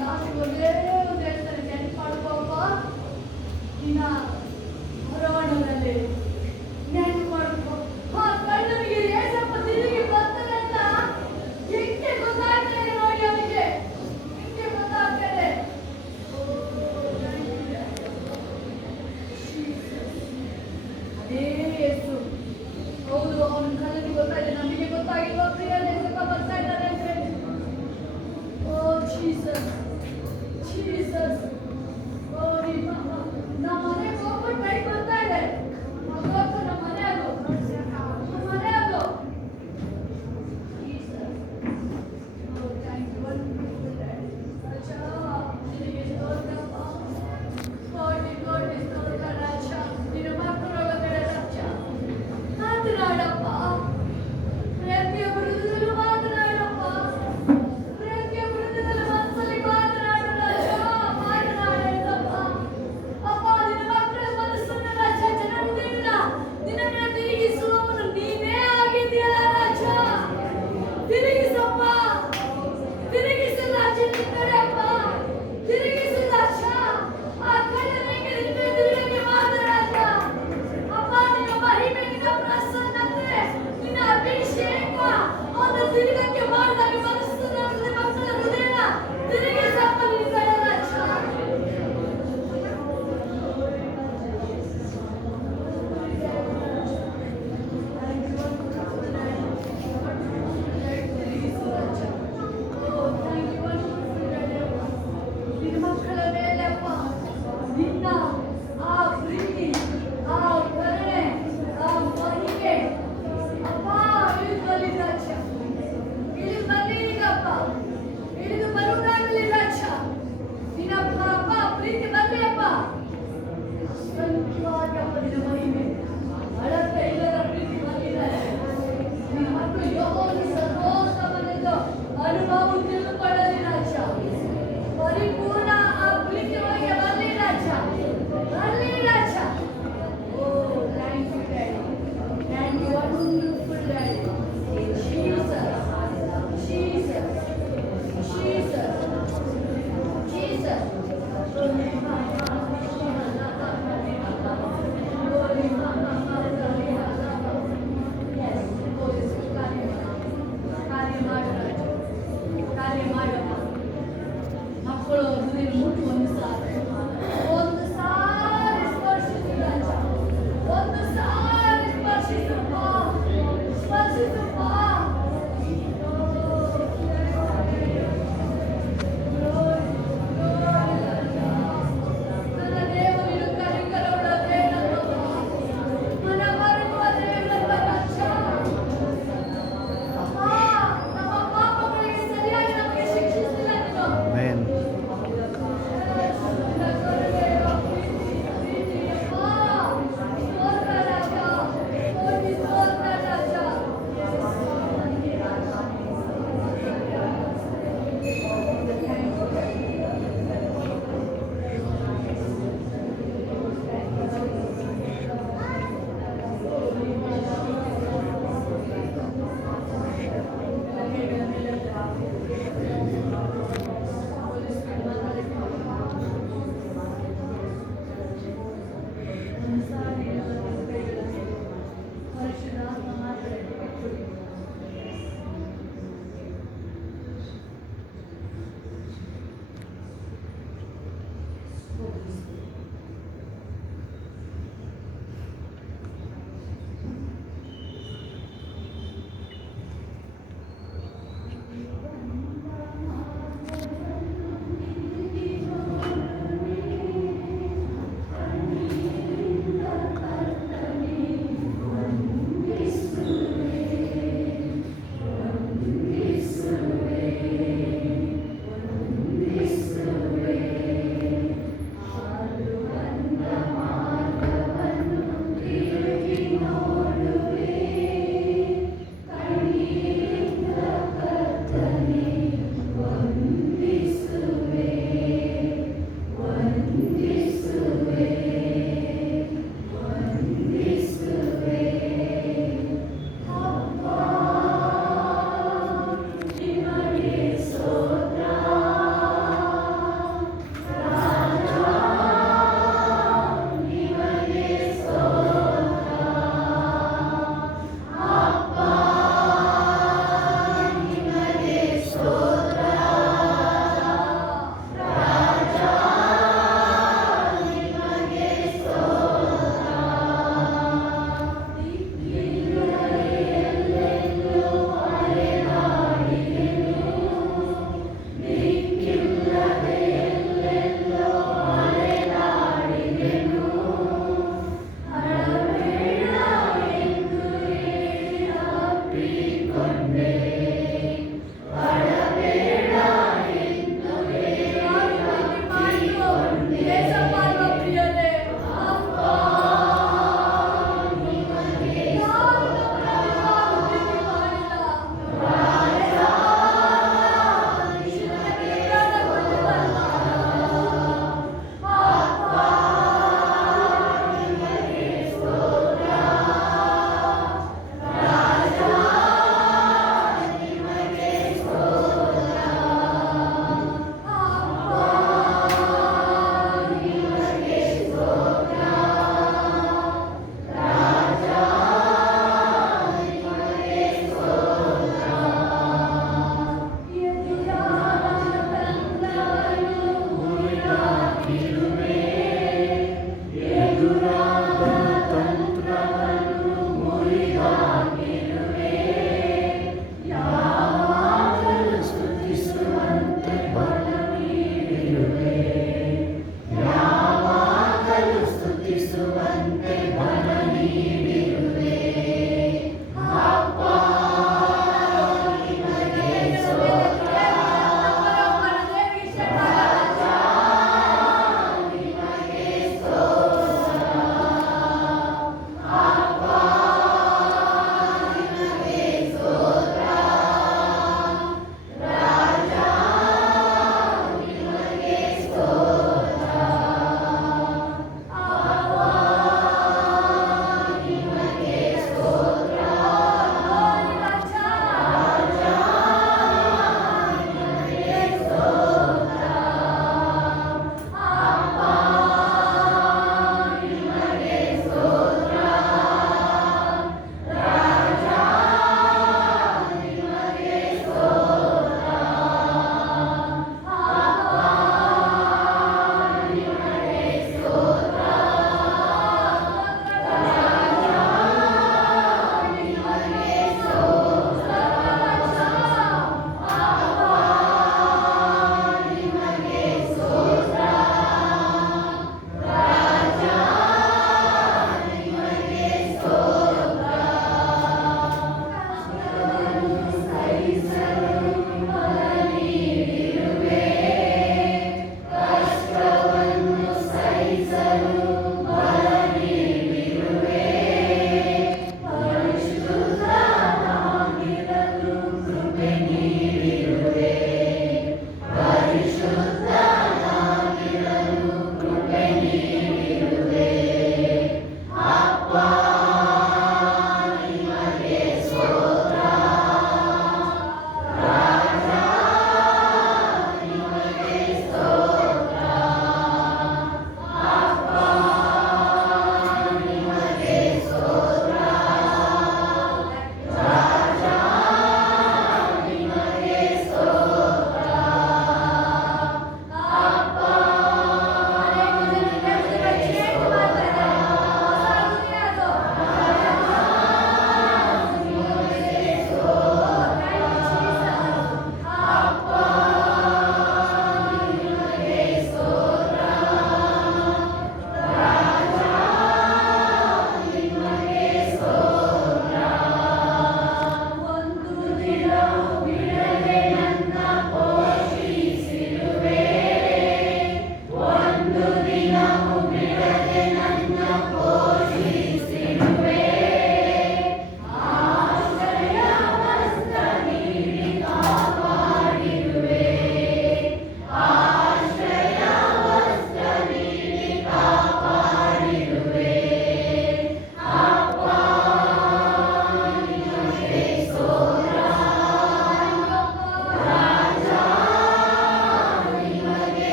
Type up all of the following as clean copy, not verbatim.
ನಾನು ಒಂದೇ ಒಂದು ಹೇಳ್ತಾರೆ, ನೆನಪು ಮಾಡ್ಕೋಪ್ಪ, ನಿನ್ನ ಹೊರವಣದಲ್ಲಿ ನೆನಪು ಮಾಡ್ಕೋ. ಆ ಕಣ್ಣನಿಗೆ ಏಸಪ್ಪ ತಿರುಗಿ ಬರ್ತಾನೆ ಅಂತ ಹೆಂಗೆ ಗೊತ್ತಾಗ್ತಾ ಇದೆ ನೋಡಿ, ಅವನಿಗೆ ಹೆಂಗೆ ಗೊತ್ತಾಗ್ತಾ ಇದೆ. ಅದೇ ಯೇಸು. ಹೌದು, ಅವನ ಕಣ್ಣನಿಗೆ ಗೊತ್ತಾಗಿದೆ, ನಮಗೆ ಗೊತ್ತಾಗಿಲ್ವಾ ಪ್ರಿಯ? ಏಸಪ್ಪ ಬರ್ತಾ ಇದ್ದಾನೆ ಅಂತ ಹೇಳಿ. ಓ ಜೀಸಸ್, ಜೀಸಸ್. ಓ ನಿಮ್ಮ ನಮ್ಮ ಮನೆಗೆ ಹೋಗ್ತಾ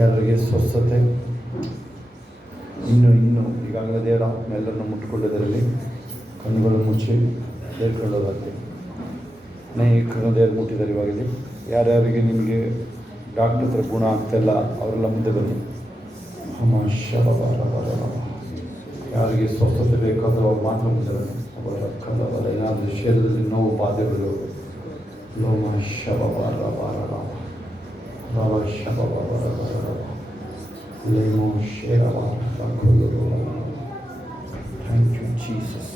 ಯಾರಿಗೆ ಸ್ವಸ್ಥತೆ ಇನ್ನು ಈಗಾಗಲೇ ದೇವರ ಆತ್ಮೆಲ್ಲರನ್ನು ಮುಟ್ಟಿಕೊಂಡಿದ್ದರಲ್ಲಿ ಕಣ್ಣುಗಳು ಮುಚ್ಚಿ ಸೇರ್ಕೊಳ್ಳೋದಾಗಲಿ ಅನೇಕರನ್ನು ದೇವರು ಮುಟ್ಟಿದ್ದಾರೆ. ಇವಾಗಲಿ ಯಾರ್ಯಾರಿಗೆ ನಿಮಗೆ ಡಾಕ್ಟರ್ ಹತ್ರ ಗುಣ ಆಗ್ತಾಯಿಲ್ಲ ಅವರೆಲ್ಲ ಮುಂದೆ ಬನ್ನಿ. ಯಾರಿಗೆ ಸ್ವಸ್ಥತೆ ಬೇಕಾದರೂ ಅವ್ರು ಮಾತ್ರ ಮುಂದೆ ಅವರ ಕಲವರ ಏನಾದರೂ ಶರೀರದಲ್ಲಿ ನೋವು ಬಾಧೆಗಳು ಲೋಮ ಶಬಬ ರಬ ರಬ ರಬ ಶಬಬ ರಬ ರಬ ಲೇಮೋ ಶೇರವ thank you Jesus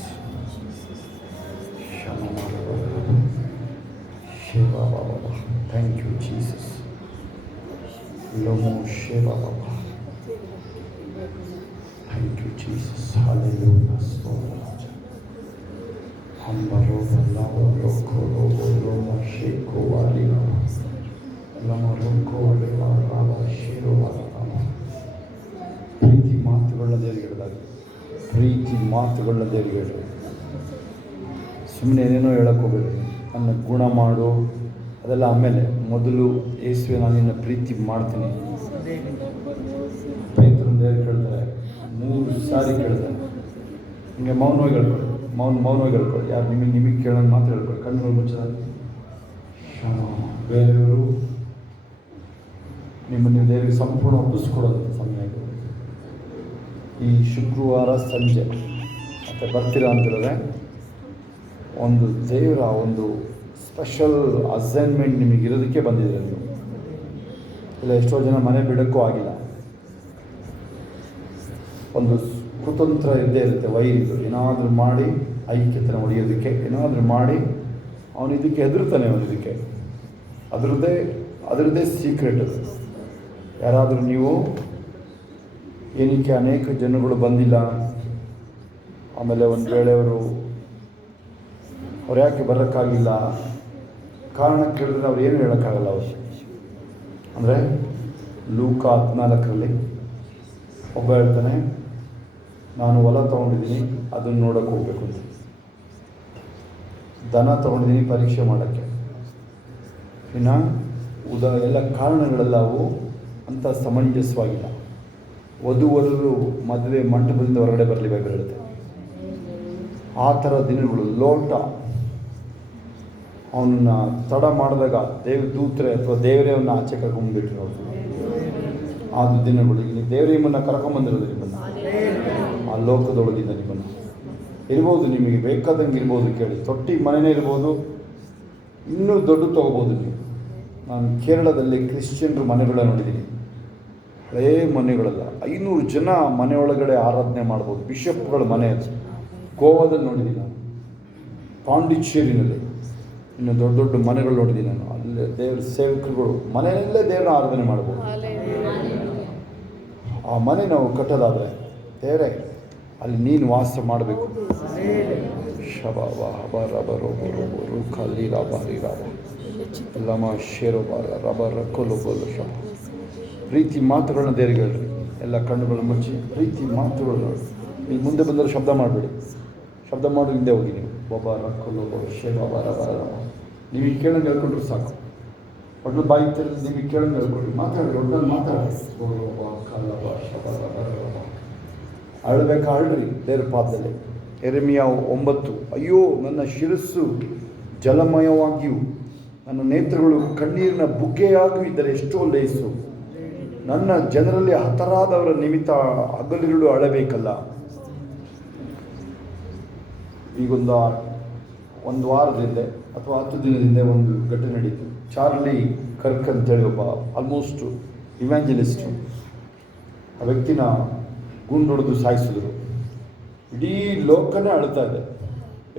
Thank you, Jesus. Lomo Sheva Baba. Thank you, Jesus. Hallelujah. Hambaro Lava Roko Loma Sheko Walima. Lama Roko Leva Rava Shiro Lama. ಪ್ರೀತಿ ಮಾತುಗಳನ್ನ ದೇವರಿಗೆ ಹೇಳಿದಾಗ ಪ್ರೀತಿ ಮಾತುಗಳನ್ನ ದೇವರಿಗೆ ಹೇಳಿ. ಸುಮ್ಮನೆ ಏನೇನೋ ಹೇಳಕ್ಕೆ ಹೋಗಬೇಡಿ. ನನ್ನ ಗುಣ ಮಾಡು ಅದೆಲ್ಲ ಆಮೇಲೆ. ಮೊದಲು ಯೇಸುವೆ ನಾನು ನಿನ್ನ ಪ್ರೀತಿ ಮಾಡ್ತೀನಿ. ಪೇತ್ರನ ದೇವರು ಕೇಳ್ತಾರೆ, 3 ಸಾರಿ ಕೇಳ್ತಾರೆ. ಹಿಂಗೆ ಮೌನವಾಗಿ ಹೇಳ್ಕೊಳ್ಳಿ, ಮೌನವಾಗಿ ಹೇಳ್ಕೊಳ್ಳಿ. ಯಾರು ನಿಮಗೆ ಕೇಳೋದು ಮಾತ್ರ ಹೇಳ್ಕೊಳ್ಳಿ. ಕಣ್ಣುಗಳು ಮುಚ್ಚಿದಾಗ ಬೇರೆಯವರು ನೀವು ದೇವರಿಗೆ ಸಂಪೂರ್ಣ ಒಪ್ಪಿಸ್ಕೊಡೋದಂಥ ಸಮಯ ಇದು. ಈ ಶುಕ್ರವಾರ ಸಂಜೆ ಮತ್ತೆ ಬರ್ತೀರಾ ಅಂತೇಳಿದ್ರೆ ಒಂದು ದೇವರ ಒಂದು ಸ್ಪೆಷಲ್ ಅಸೈನ್ಮೆಂಟ್ ನಿಮಗಿರೋದಕ್ಕೆ ಬಂದಿದ್ದೀರ ನೀವು. ಇಲ್ಲ ಎಷ್ಟೋ ಜನ ಮನೆ ಬಿಡೋಕ್ಕೂ ಆಗಿಲ್ಲ. ಒಂದು ಕುತಂತ್ರ ಇದ್ದೇ ಇರುತ್ತೆ, ವೈರಿದು ಏನಾದರೂ ಮಾಡಿ ಐಕ್ಯತನ ಹೊಡೆಯೋದಕ್ಕೆ ಏನಾದರೂ ಮಾಡಿ ಅವನು ಇದಕ್ಕೆ ಹೆದರ್ತಾನೆ. ಅವನು ಇದಕ್ಕೆ ಅದರದ್ದೇ ಸೀಕ್ರೆಟ್ ಅದು. ಯಾರಾದರೂ ನೀವು ಏನಕ್ಕೆ ಅನೇಕ ಜನಗಳು ಬಂದಿಲ್ಲ, ಆಮೇಲೆ ಒಂದು ವೇಳೆ ಅವರು ಯಾಕೆ ಬರೋಕ್ಕಾಗಿಲ್ಲ ಕಾರಣ ಕೇಳಿದ್ರೆ ಅವ್ರು ಏನು ಹೇಳೋಕ್ಕಾಗಲ್ಲ. ಅವರು ಅಂದರೆ ಲೂಕ 14 ಒಬ್ಬ ಹೇಳ್ತಾನೆ, ನಾನು ಹೊಲ ತೊಗೊಂಡಿದ್ದೀನಿ ಅದನ್ನು ನೋಡೋಕ್ಕೆ ಹೋಗ್ಬೇಕು ಅಂತ, ದನ ತೊಗೊಂಡಿದ್ದೀನಿ ಪರೀಕ್ಷೆ ಮಾಡೋಕ್ಕೆ, ಇನ್ನು ಎಲ್ಲ ಕಾರಣಗಳೆಲ್ಲ ಅವು ಅಂಥ ಸಮಂಜಸವಾಗಿಲ್ಲ. ವಧುವರರು ಮದುವೆ ಮಂಟಪದಿಂದ ಹೊರಗಡೆ ಬರಲಿಬೇಕು ಹೇಳುತ್ತೆ. ಆ ಥರ ದಿನಗಳು ಲೋಟ ಅವನ್ನ ತಡ ಮಾಡಿದಾಗ ದೂತರೆ ಅಥವಾ ದೇವರೇ ಅವನ್ನ ಆಚೆ ಕರ್ಕೊಂಡ್ಬಿಟ್ರು. ಅವರು ಆದ ದಿನಗಳು ಇಲ್ಲಿ ದೇವರೇ ನಿಮ್ಮನ್ನು ಕರ್ಕೊಂಬಂದಿರೋದು. ನಿಮ್ಮನ್ನು ಆ ಲೋಕದೊಳಗಿಂದ ನಿಮ್ಮನ್ನು ಇರ್ಬೋದು, ನಿಮಗೆ ಬೇಕಾದಂಗೆ ಇರ್ಬೋದು. ಕೇಳಿ, ತೊಟ್ಟಿ ಮನೆಯೇ ಇರ್ಬೋದು, ಇನ್ನೂ ದೊಡ್ಡ ತೊಗೋಬೋದು ನೀವು. ನಾನು ಕೇರಳದಲ್ಲಿ ಕ್ರಿಶ್ಚಿಯನ್ರು ಮನೆಗಳನ್ನ ನೋಡಿದ್ದೀನಿ. ಹಳೇ ಮನೆಗಳಲ್ಲ, 500 ಜನ ಮನೆಯೊಳಗಡೆ ಆರಾಧನೆ ಮಾಡ್ಬೋದು. ಬಿಷಪ್ಗಳ ಮನೆ ಅದು. ಗೋವಾದಲ್ಲಿ ನೋಡಿದ್ದೀನಿ ನಾನು, ಪಾಂಡಿಚೇರಿನಲ್ಲಿ ಇನ್ನು ದೊಡ್ಡ ದೊಡ್ಡ ಮನೆಗಳು ನೋಡಿದ್ದೀನಿ ನಾನು. ಅಲ್ಲೇ ದೇವ್ರ ಸೇವಕರುಗಳು ಮನೆಯಲ್ಲೇ ದೇವ್ರನ್ನ ಆರಾಧನೆ ಮಾಡ್ಬೋದು. ಆ ಮನೆ ನಾವು ಕಟ್ಟೋದಾದರೆ ದೇವರೇ ಅಲ್ಲಿ ನೀನು ವಾಸ ಮಾಡಬೇಕು. ಶಬಾವ ಹಬ ರಬ ರೋಬೋ ರೋಬೋ ರು ಖಾಲಿ ರಾಬಾರಿ ರಾಬ ಲಮ ಶೇರೋ ಬಾರ ರಬ ರಕ್ಕೋಲು ಬೋಲು ಶಬ. ಪ್ರೀತಿ ಮಾತುಗಳನ್ನ ದೇವರಿಗೆ ಹೇಳ್ರಿ. ಎಲ್ಲ ಕಣ್ಣುಗಳು ಮುಚ್ಚಿ ಪ್ರೀತಿ ಮಾತುಗಳು. ನೀವು ಮುಂದೆ ಬಂದರೂ ಶಬ್ದ ಮಾಡಬೇಡಿ. ಶಬ್ದ ಮಾಡಿ ಹಿಂದೆ ಹೋಗಿ ನೀವು. ಬಾಬಾ ರಕ್ಕೋಲು ಬೋಲು ಶೇ ಬಾಬಾ ರಬ ರಬ. ನಿಮಗೆ ಕೇಳಂಗೆ ಹೇಳ್ಕೊಂಡ್ರು ಸಾಕು. ಒಟ್ಟು ಬಾಯಿ ತೆರೆದು ನಿಮಗೆ ಕೇಳಂಗೆ ಹೇಳ್ಕೊಡ್ರಿ. ಮಾತಾಡ್ರಿ, ಒಟ್ಟಲ್ಲಿ ಮಾತಾಡ್ರಿ. ಅಳ್ಬೇಕಾ ಅಳ್ರಿ ದೇವ್ರ ಪಾದದಲ್ಲಿ. ಯೆರೆಮೀಯ 9, ಅಯ್ಯೋ ನನ್ನ ಶಿರಸ್ಸು ಜಲಮಯವಾಗಿಯೂ ನನ್ನ ನೇತ್ರಗಳು ಕಣ್ಣೀರಿನ ಬುಗ್ಗೆಯಾಗೂ ಇದ್ದರೆ ಎಷ್ಟೋ ಲೇಸು. ನನ್ನ ಜನರಲ್ಲಿ ಹತರಾದವರ ನಿಮಿತ್ತ ಹಗಲಿರುಳು ಅಳಬೇಕಲ್ಲ. ಒಂದು ವಾರದ ಹಿಂದೆ ಅಥವಾ 10 ದಿನದ ಹಿಂದೆ ಒಂದು ಘಟನೆ ನಡೀತು. ಚಾರ್ಲಿ ಕರ್ಕ್ ಅಂತೇಳಿ ಒಬ್ಬ ಆಲ್ಮೋಸ್ಟ್ ಇವ್ಯಾಂಜಲಿಸ್ಟು. ಆ ವ್ಯಕ್ತಿನ ಗುಂಡೊಡೆದು ಸಾಯಿಸಿದ್ರು. ಇಡೀ ಲೋಕನೇ ಅಳ್ತಾ ಇದೆ.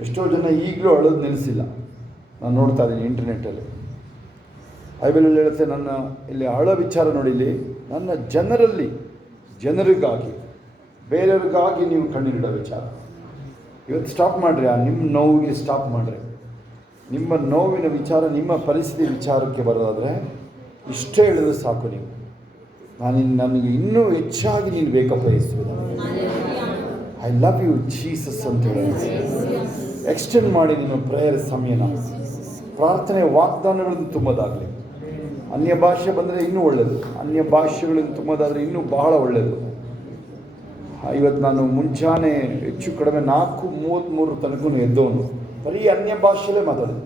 ಎಷ್ಟೋ ಜನ ಈಗಲೂ ಅಳೋದು ನಿಲ್ಲಿಸಿಲ್ಲ. ನಾನು ನೋಡ್ತಾ ಇದ್ದೀನಿ ಇಂಟರ್ನೆಟ್ಟಲ್ಲಿ. ಬೈಬಲಲ್ಲಿ ಹೇಳುತ್ತೆ, ನನ್ನ ಇಲ್ಲಿ ಅಳೋ ವಿಚಾರ ನೋಡಿ, ಇಲ್ಲಿ ನನ್ನ ಜನರಿಗಾಗಿ ಬೇರೆಯವ್ರಿಗಾಗಿ ನೀವು ಕಣ್ಣೀರಿಡೋ ವಿಚಾರ. ಇವತ್ತು ಸ್ಟಾಪ್ ಮಾಡಿರಿ. ನಿಮ್ಮ ನೋವಿಗೆ ಸ್ಟಾಪ್ ಮಾಡಿರಿ. ನಿಮ್ಮ ನೋವಿನ ವಿಚಾರ, ನಿಮ್ಮ ಪರಿಸ್ಥಿತಿ ವಿಚಾರಕ್ಕೆ ಬರೋದಾದರೆ ಇಷ್ಟೇ ಹೇಳಿದ್ರೆ ಸಾಕು. ನೀವು ನನಗೆ ಇನ್ನೂ ಹೆಚ್ಚಾಗಿ ನೀನು ಬೇಕಪ್ಪ ಯೇಸುವೆ, ಐ ಲವ್ ಯು ಜೀಸಸ್ ಅಂತ ಹೇಳಿ ಎಕ್ಸ್ಟೆಂಡ್ ಮಾಡಿ ನಿಮ್ಮ ಪ್ರೇಯರ್ ಸಮಯನ ಪ್ರಾರ್ಥನೆ ವಾಗ್ದಾನಗಳನ್ನು ತುಂಬೋದಾಗಲಿ. ಅನ್ಯ ಭಾಷೆ ಬಂದರೆ ಇನ್ನೂ ಒಳ್ಳೆಯದು. ಅನ್ಯ ಭಾಷೆಗಳನ್ನು ತುಂಬೋದಾದರೆ ಇನ್ನೂ ಬಹಳ ಒಳ್ಳೆಯದು. ಇವತ್ತು ನಾನು ಮುಂಜಾನೆ ಹೆಚ್ಚು ಕಡಿಮೆ 4:33 ತನಕ ಎದ್ದವನು ಬರೀ ಅನ್ಯ ಭಾಷೆಯಲ್ಲೇ ಮಾತಾಡೋದು.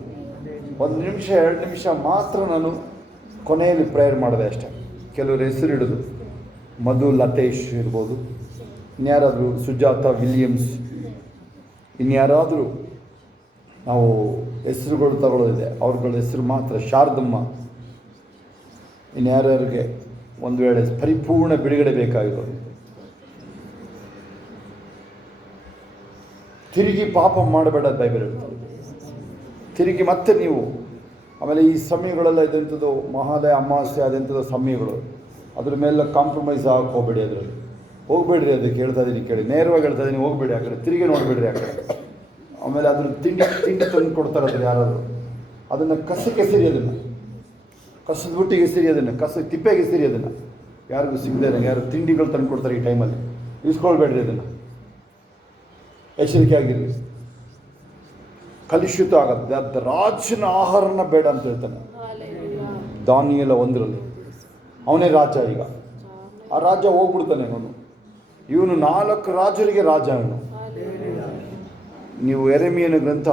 1 ನಿಮಿಷ 2 ನಿಮಿಷ ಮಾತ್ರ ನಾನು ಕೊನೆಯಲ್ಲಿ ಪ್ರೇಯರ್ ಮಾಡಿದೆ ಅಷ್ಟೇ. ಕೆಲವರು ಹೆಸರು ಹಿಡಿದು ಮಧು ಲತೇಶ್ ಇರ್ಬೋದು, ಇನ್ಯಾರಾದರೂ ಸುಜಾತ ವಿಲಿಯಮ್ಸ್, ಇನ್ಯಾರಾದರೂ ನಾವು ಹೆಸರುಗಳು ತಗೊಳ್ಳೋದಿದೆ ಅವ್ರಗಳ ಹೆಸರು ಮಾತ್ರ, ಶಾರದಮ್ಮ, ಇನ್ಯಾರ್ಯಾರಿಗೆ ಒಂದು ವೇಳೆ ಪರಿಪೂರ್ಣ ಬಿಡುಗಡೆ ಬೇಕಾಗಿರೋದು. ತಿರುಗಿ ಪಾಪ ಮಾಡಬೇಡ ಬೈಬಲ್ ಹೇಳ್ತಾರೆ. ತಿರುಗಿ ಮತ್ತೆ ನೀವು ಆಮೇಲೆ ಈ ಸಮಯಗಳೆಲ್ಲ ಇದೆಂಥದ್ದು ಮಹಾಲಯ ಅಮಾವಾಸ್ಯೆ ಅದೆಂಥದ್ದು ಸಮಯಗಳು, ಅದ್ರ ಮೇಲೆ ಕಾಂಪ್ರಮೈಸ್ ಆಗಕ್ಕೆ ಹೋಗಬೇಡಿ. ಅದರಲ್ಲಿ ಹೋಗಬೇಡ್ರಿ. ಅದಕ್ಕೆ ಹೇಳ್ತಾ ಇದ್ದೀನಿ ಕೇಳಿ, ನೇರವಾಗಿ ಹೇಳ್ತಾ ಇದ್ದೀನಿ, ಹೋಗಬೇಡಿ ಆ ಕಡೆ, ತಿರುಗಿ ನೋಡಬೇಡ್ರಿ ಆ ಕಡೆ. ಆಮೇಲೆ ಅದ್ರ ತಿಂಡಿ ತಂದು ಕೊಡ್ತಾರೆ ಅದ್ರ ಯಾರಾದರೂ, ಅದನ್ನು ಕಸಕ್ಕೆ ಎಸಿರಿ, ಅದನ್ನು ಕಸದ ಬುಟ್ಟಿಗೆ ಎಸಿರಿ, ಅದನ್ನು ತಿಪ್ಪೆಗೆ ಎಸಿರಿ, ಅದನ್ನು ಯಾರಿಗೂ ಸಿಗದೇನೆ. ಯಾರು ತಿಂಡಿಗಳು ತಂದು ಕೊಡ್ತಾರೆ ಈ ಟೈಮಲ್ಲಿ, ಇಸ್ಕೊಳ್ಬೇಡ್ರಿ ಅದನ್ನು. ಎಚ್ಚರಿಕೆ ಆಗಿರಲಿ, ಕಲುಷಿತ ಆಗತ್ತೆ. ಅದು ರಾಜನ ಆಹಾರನ ಬೇಡ ಅಂತ ಹೇಳ್ತಾನೆ ದಾನಿಯೇಲ 1 ಅವನೇ ರಾಜ. ಈಗ ಆ ರಾಜ ಹೋಗ್ಬಿಡ್ತಾನೆ ಇವನು 4 ರಾಜರಿಗೆ ರಾಜ ಇವನು. ನೀವು ಯೆರೆಮೀಯನ ಗ್ರಂಥ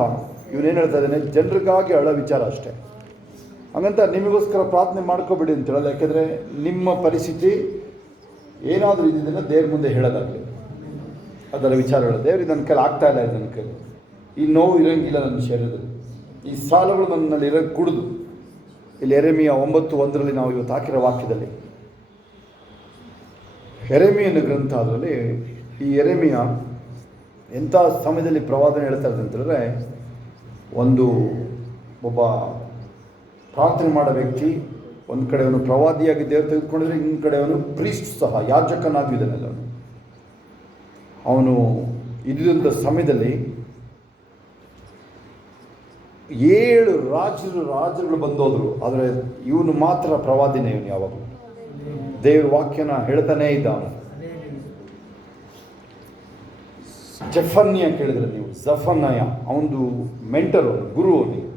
ಇವನೇನು ಹೇಳ್ತಾ ಇದ್ದಾನೆ, ಜನರಿಗಾಗಿ ಅಳ ವಿಚಾರ ಅಷ್ಟೇ. ಹಾಗಂತ ನಿಮಗೋಸ್ಕರ ಪ್ರಾರ್ಥನೆ ಮಾಡ್ಕೋಬೇಡಿ ಅಂತ ಹೇಳಲ್ಲ. ಯಾಕೆಂದರೆ ನಿಮ್ಮ ಪರಿಸ್ಥಿತಿ ಏನಾದರೂ ಇದನ್ನು ದೇವ್ರ ಮುಂದೆ ಹೇಳೋದಾಗಲಿ, ಅದರ ವಿಚಾರ ಹೇಳೋದು. ದೇವ್ರಿಗೆ ನನ್ನ ಕೈಲಿ ಆಗ್ತಾ ಇಲ್ಲ, ನನ್ನ ಕೈಲಿ ಈ ನೋವು ಇರೋಂಗಿಲ್ಲ ನನ್ನ ಶರೀರದಲ್ಲಿ, ಈ ಸಾಲಗಳು ನನ್ನಲ್ಲಿ ಕುಡಿದು. ಇಲ್ಲಿ ಯೆರೆಮೀಯ 9:1 ನಾವು ಇವತ್ತು ಹಾಕಿರೋ ವಾಕ್ಯದಲ್ಲಿ, ಯೆರೆಮೀಯನ ಗ್ರಂಥ, ಅದರಲ್ಲಿ ಈ ಯೆರೆಮೀಯ ಎಂಥ ಸಮಯದಲ್ಲಿ ಪ್ರವಾದನೆ ಹೇಳ್ತಾ ಇರ್ತದೆ ಅಂತಂದರೆ, ಒಬ್ಬ ಪ್ರಾರ್ಥನೆ ಮಾಡೋ ವ್ಯಕ್ತಿ ಒಂದು ಕಡೆ ಅವನು ಪ್ರವಾದಿಯಾಗಿ ದೇವರು ತೆಗೆದುಕೊಂಡಿದ್ರೆ, ಇನ್ನೊಂದು ಕಡೆ ಅವನು ಪ್ರೀಸ್ಟ್ ಸಹ, ಯಾಜಕನಾಗಿದ್ದಾನಲ್ಲ ಅವನು. ಇದ್ದಂಥ ಸಮಯದಲ್ಲಿ 7 ರಾಜರುಗಳು ಬಂದೋದ್ರು, ಆದರೆ ಇವನು ಮಾತ್ರ ಪ್ರವಾದಿನೇ. ಇವನು ಯಾವಾಗ ದೇವ್ರ ವಾಕ್ಯನ ಹೇಳ್ತಾನೇ ಇದ್ದ. ಅವನು ಜೆಫನ್ಯ ಕೇಳಿದ್ರೆ ನೀವು, ಜಫನ್ಯ ಅವನದು ಮೆಂಟರ್, ಅವನು ಗುರು. ಅವನಿಗೆ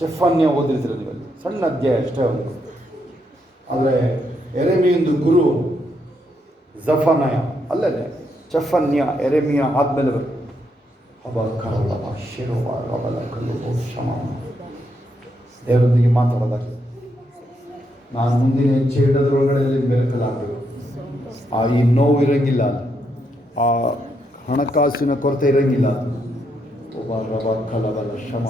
ಜೆಫನ್ಯ ಓದಿರ್ತೀರ ನೀವಲ್ಲಿ, ಸಣ್ಣ ಅಧ್ಯಾಯ ಅಷ್ಟೇ ಅವನು. ಆದರೆ ಯೆರೆಮೀಯಂದು ಗುರು ಜಫನ್ಯ ಅಲ್ಲದೆ ಜೆಫನ್ಯ. ಯೆರೆಮೀಯ ಆದಮೇಲೆ ದೇವರೊಂದಿಗೆ ಮಾತಾಡೋದಾಗ್ತದೆ. ನಾನು ಮುಂದಿನ ಹೆಜ್ಜೆ ಇಡೋದ್ರೊಳಗಡೆ ಮೆರಕಲಾಗಬೇಕು. ಈ ನೋವು ಇರೋಂಗಿಲ್ಲ, ಆ ಹಣಕಾಸಿನ ಕೊರತೆ ಇರೋಂಗಿಲ್ಲ. ಶ್ರಮ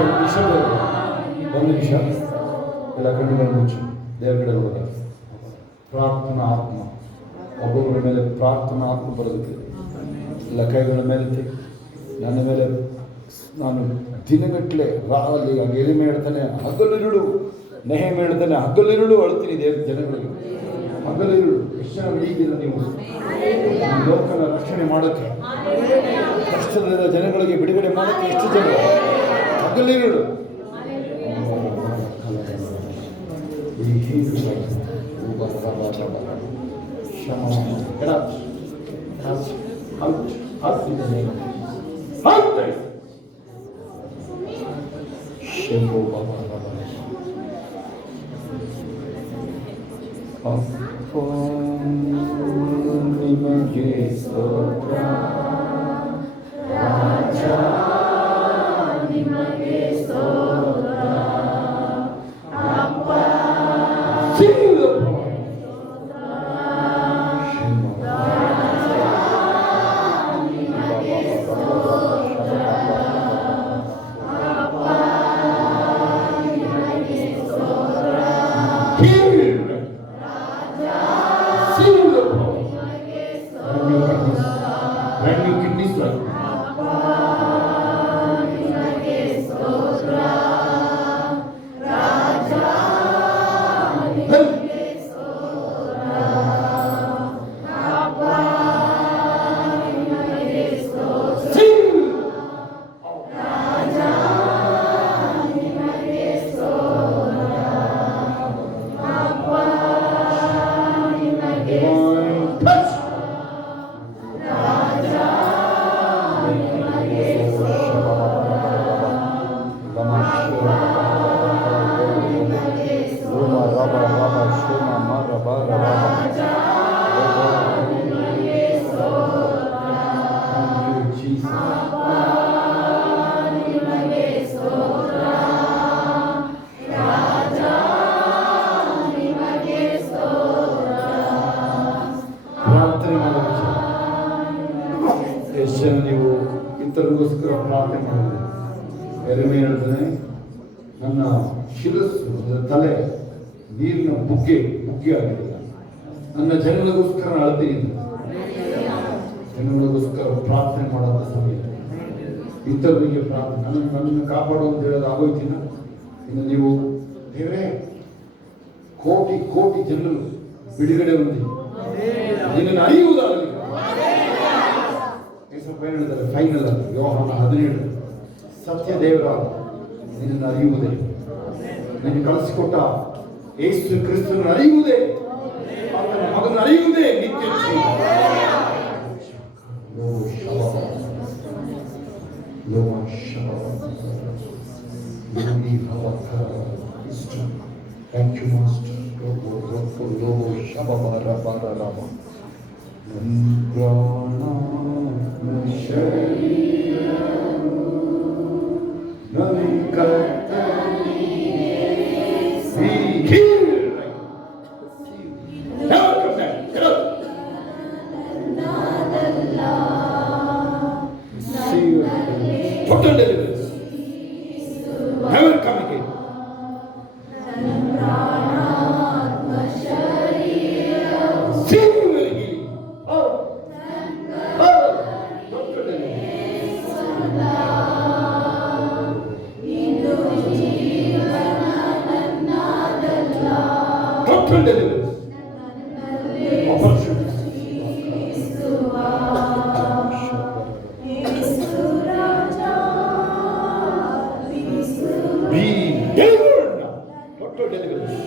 ಒಂದು ನಿಮಿಷ ಎಲ್ಲ ಕಣ್ಣುಗಳನ್ನು ಮುಚ್ಚಿ ದೇವರ ಕಡೆ ಹೋದ ಪ್ರಾರ್ಥನಾ ಆತ್ಮ ಒಬ್ಬೊಬ್ಬರ ಮೇಲೆ ಪ್ರಾರ್ಥನಾ ಆತ್ಮ ಬರುತ್ತೆ. ಎಲ್ಲ ಕೈಗಳ ಮೇಲೆ ನನ್ನ ಮೇಲೆ ನಾನು ದಿನಗಟ್ಟಲೆ ರಾವಲ್ಲಿ ಎರಿಮೆ ಹೇಳ್ತಾನೆ ಹಗಲಿರುಳು, ನೆಹೆಮೀಯ ಹೇಳ್ತಾನೆ ಹಗಲಿರುಳು ಅಳ್ತೀನಿ ದೇವ್ರ ಜನಗಳಿಗೆ. ಹಗಲಿರುಳು ಎಷ್ಟು ಜನ ಹಿಡಿದಿಲ್ಲ ನೀವು ಲೋಕದ ರಕ್ಷಣೆ ಮಾಡೋಕ್ಕೆ, ಕಷ್ಟದ ಜನಗಳಿಗೆ ಬಿಡುಗಡೆ ಮಾಡೋಕ್ಕೆ ಎಷ್ಟು ಜನ ಹಗಲಿರುಳು ನಿಮಗೆ ಸ್ತೋತ್ರ ರಾಜಾ, ನಿಮಗೆ ಸ್ತೋತ್ರ ಅಪ್ಪ. ಎಷ್ಟು ಜನ ನೀವು ಇತರರಿಗೋಸ್ಕರ ಪ್ರಾರ್ಥನೆ ಮಾಡಿದ್ರೆ ಎರೆಮೀಯ ಹೇಳ್ತಾನೆ ನನ್ನ ಶಿರಸ್ಸು, ನನ್ನ ತಲೆ ನೀರಿನ ಬುಗ್ಗೆ ಆಗಿದೆ. ನನ್ನ ಜನಗಳಿಗೋಸ್ಕರ ಅಳ್ತೀನಿ. ಜನಗಳಿಗೋಸ್ಕರ ಪ್ರಾರ್ಥನೆ ಮಾಡೋದ ಸಮಯ, ಇತರರಿಗೆ ಪ್ರಾರ್ಥನೆ, ನನ್ನನ್ನು ಕಾಪಾಡು ಅಂತ ಹೇಳೋದು ಆಗೋಯ್ತಿನ. ಇನ್ನು ನೀವು ದೇವರೇ ಕೋಟಿ ಕೋಟಿ ಜನರು ಬಿಡುಗಡೆ ಹೊಂದಿ ನಿನ್ನನ್ನು ಅರಿಯುವುದಾಗಲಿ. ಹೇಳಿದ್ದಾರೆ ಫೈನಲ್ ಅಂತ ಯೋಹಾನ 17 ಸತ್ಯ ದೇವರ ನಿನ್ನನ್ನು ಅರಿಯುವುದೇ, ನಿನಗೆ ಕಳಿಸಿಕೊಟ್ಟ ಯೇಸು ಕ್ರಿಸ್ತನನ್ನು ಅರಿಯುವುದೇ, ಆತನ ಮಗನನ್ನು ಅರಿಯುವುದೇ ನಿತ್ಯ ಜೀವ. Thank you, Master. Total deliverance. Never come again. Singular healing. Total deliverance. Total deliverance. Opportunity. Be delivered now. Total deliverance.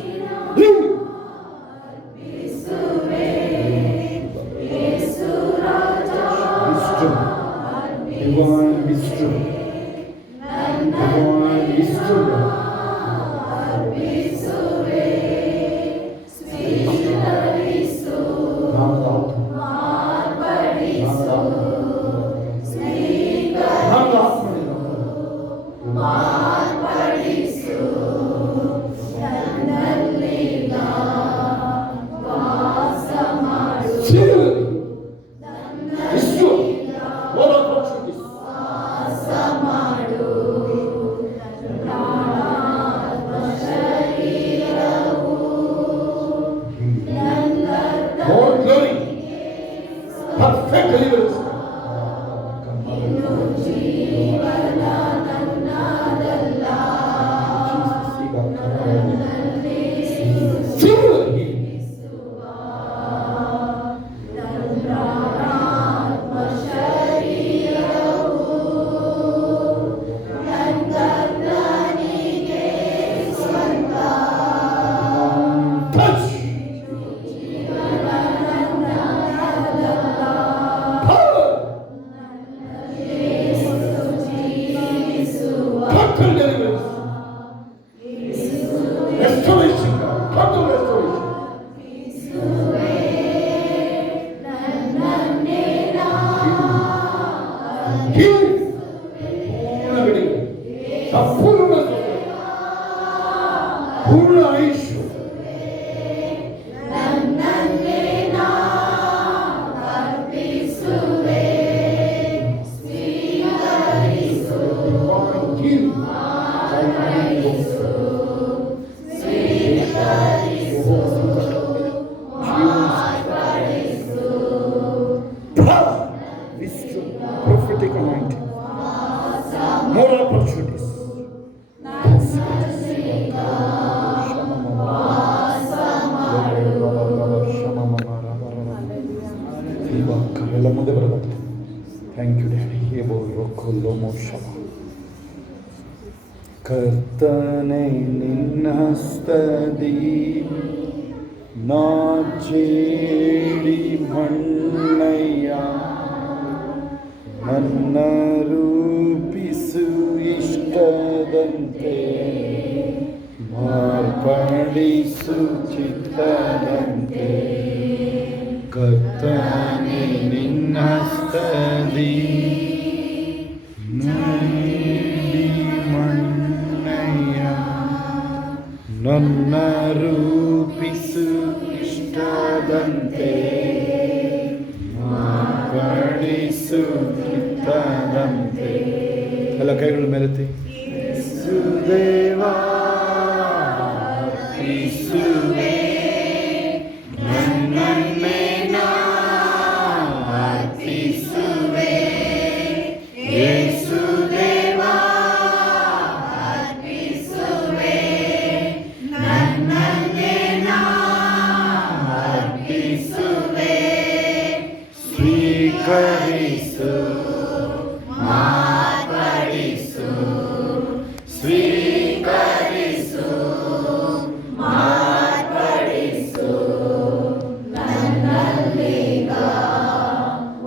Wisdom. Divine wisdom. Divine wisdom. ಪೂರ್ಣ AYUSH prophetic anointing, more opportunities. ಎಲ್ಲ ಮುಂದೆ ಬರಬೇಕು. Thank you daddy. ಕರ್ತನೆ ನಿನ್ನ ಹಸ್ತದಿ ನಾ ಚೇಡಿ ಮಣ್ಣಯ್ಯ, ನನ್ನ ರೂಪಿಸು ಇಷ್ಟದಂತೆ, ಮಾರ್ಪಡಿಸು ಚಿತ್ತದಂತೆ. ಕರ್ತನೆ ನಿನ್ನ ಹಸ್ತದಿ ನೀಡಿ ಮಣ್ಣಯ್ಯ, ನನ್ನ ರೂಪಿಸು ಇಷ್ಟದಂತೆ, ಮಾರ್ಪಡಿಸು ಚಿತ್ತದಂತೆ. ಎಲ್ಲ ಕೈಗಳ ಮೇಲೆತ್ತಿ. ಸುದೇವಾ ಅರ್ಪಿಸುವೆ ನನ್ನನ್ನೇ ನಾ ಅರ್ಪಿಸುವೆ, ಯೇಸುದೇವಾ ಅರ್ಪಿಸುವೆ ನನ್ನನ್ನೇ ನಾ ಅರ್ಪಿಸುವೆ. ಸ್ವೀಕರಿಸು ಮಾರ್ಪಡಿಸು, ಸ್ವೀಕರಿಸು ಮಾರ್ಪಡಿಸು, ನನ್ನಲ್ಲೀಗ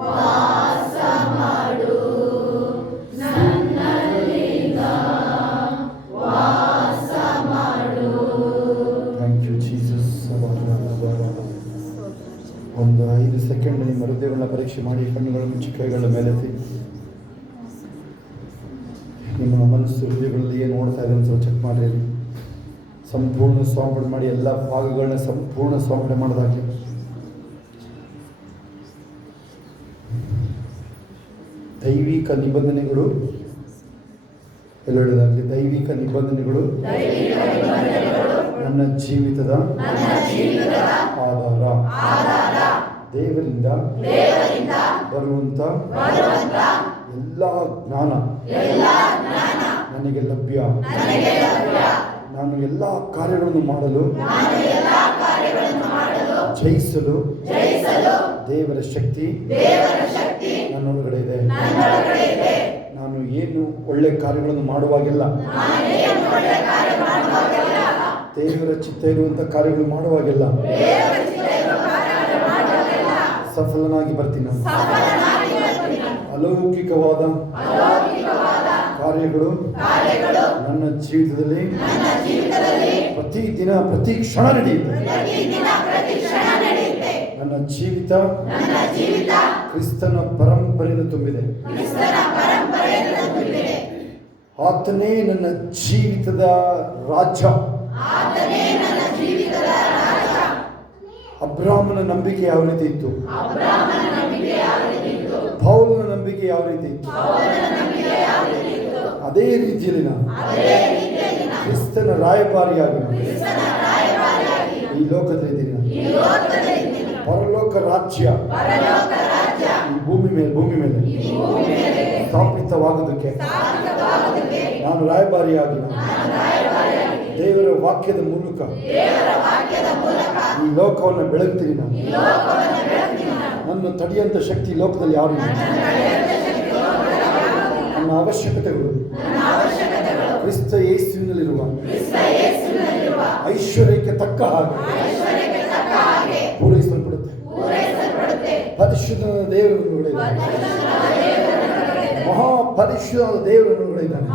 ವಾಸ ಮಾಡು, ನನ್ನಲ್ಲೀಗ ವಾಸ ಮಾಡು. Thank you Jesus. ಒಂದು 5 ಸೆಕೆಂಡ್ ನಿಮ್ಮ ಹೃದಯಗಳನ್ನ ಪರೀಕ್ಷೆ ಮಾಡಿ, ಕಣ್ಣುಗಳ ಮುಚ್ಚಿ ಕೈಗಳ ಮೇಲೆತ್ತಿ. ನಿಮ್ಮ ಮನಸ್ಸು ಹೃದಯಗಳಲ್ಲಿ ಏನು ನೋಡ್ತಾ ಇದೆ ಅಂತ ಚೆಕ್ ಮಾಡಿ. ಸಂಪೂರ್ಣ ಸ್ವಾಮಪಣೆ ಮಾಡಿ, ಎಲ್ಲ ಭಾಗಗಳನ್ನ ಸಂಪೂರ್ಣ ಸ್ವಾಮಪಣೆ ಮಾಡೋದಾಗಲಿ. ದೈವಿಕ ನಿಬಂಧನೆಗಳು ಎಲ್ಲ ಹೇಳೋದಾಗಲಿ. ದೈವಿಕ ನಿಬಂಧನೆಗಳು ನನ್ನ ಜೀವಿತದ ಆಧಾರ. ದೇವರಿಂದ ಬರುವಂತ ಎಲ್ಲ ಜ್ಞಾನ ನನಗೆ ಲಭ್ಯ. ನಾನು ಎಲ್ಲ ಕಾರ್ಯಗಳನ್ನು ಮಾಡಲು ಜಯಿಸಲು ದೇವರ ಶಕ್ತಿ ನನ್ನೊಳಗಡೆ ಇದೆ. ನಾನು ಏನು ಒಳ್ಳೆ ಕಾರ್ಯಗಳನ್ನು ಮಾಡುವಾಗೆಲ್ಲ, ದೇವರ ಚಿತ್ತ ಇರುವಂಥ ಕಾರ್ಯಗಳು ಮಾಡುವಾಗೆಲ್ಲ ಸಫಲನಾಗಿ ಬರ್ತೀನಿ. ಅಲೌಕಿಕವಾದ ಕಾರ್ಯಗಳು ನನ್ನ ಜೀವಿತದಲ್ಲಿ ಪ್ರತಿದಿನ ಪ್ರತಿ ಕ್ಷಣ ನಡೆಯುತ್ತೆ. ನನ್ನ ಜೀವಿತ ಕ್ರಿಸ್ತನ ಪರಂಪರೆಯಿಂದ ತುಂಬಿದೆ. ಆತನೇ ನನ್ನ ಜೀವಿತದ ರಾಜ. ಅಬ್ರಾಮನ ನಂಬಿಕೆ ಯಾವ ರೀತಿ ಇತ್ತು, ಪೌಲನ ನಂಬಿಕೆ ಯಾವ ರೀತಿ ಇತ್ತು, ಅದೇ ರೀತಿಯಲ್ಲಿ ನಾನು ಕ್ರಿಸ್ತನ ರಾಯಭಾರಿಯಾಗಿ ಈ ಲೋಕದಲ್ಲಿದ್ದೀನಿ. ಪರಲೋಕ ರಾಜ್ಯ ಈ ಭೂಮಿ ಮೇಲೆ ಸ್ಥಾಪಿತವಾಗುವುದಕ್ಕೆ ನಾನು ರಾಯಭಾರಿಯಾಗಿ ದೇವರ ವಾಕ್ಯದ ಮೂಲಕ ಈ ಲೋಕವನ್ನು ಬೆಳಗ್ತೀನಿ. ನನ್ನ ತಡೆಯುವಂಥ ಶಕ್ತಿ ಲೋಕದಲ್ಲಿ ಯಾರು ಇಲ್ಲ. ನನ್ನ ಅವಶ್ಯಕತೆಗಳು ಕ್ರಿಸ್ತ ಯೇಸುವಿನಲ್ಲಿರುವ ಐಶ್ವರ್ಯಕ್ಕೆ ತಕ್ಕ ಹಾಗೆ ಪೂರೈಸಲ್ಪಡುತ್ತೆ. ಪರಿಶುದ್ಧ ದೇವರನ್ನು ನೋಡಿದ್ದಾನೆ, ಮಹಾಪರಿಶುದ್ಧ ದೇವರನ್ನು ನೋಡಿದ್ದಾನೆ.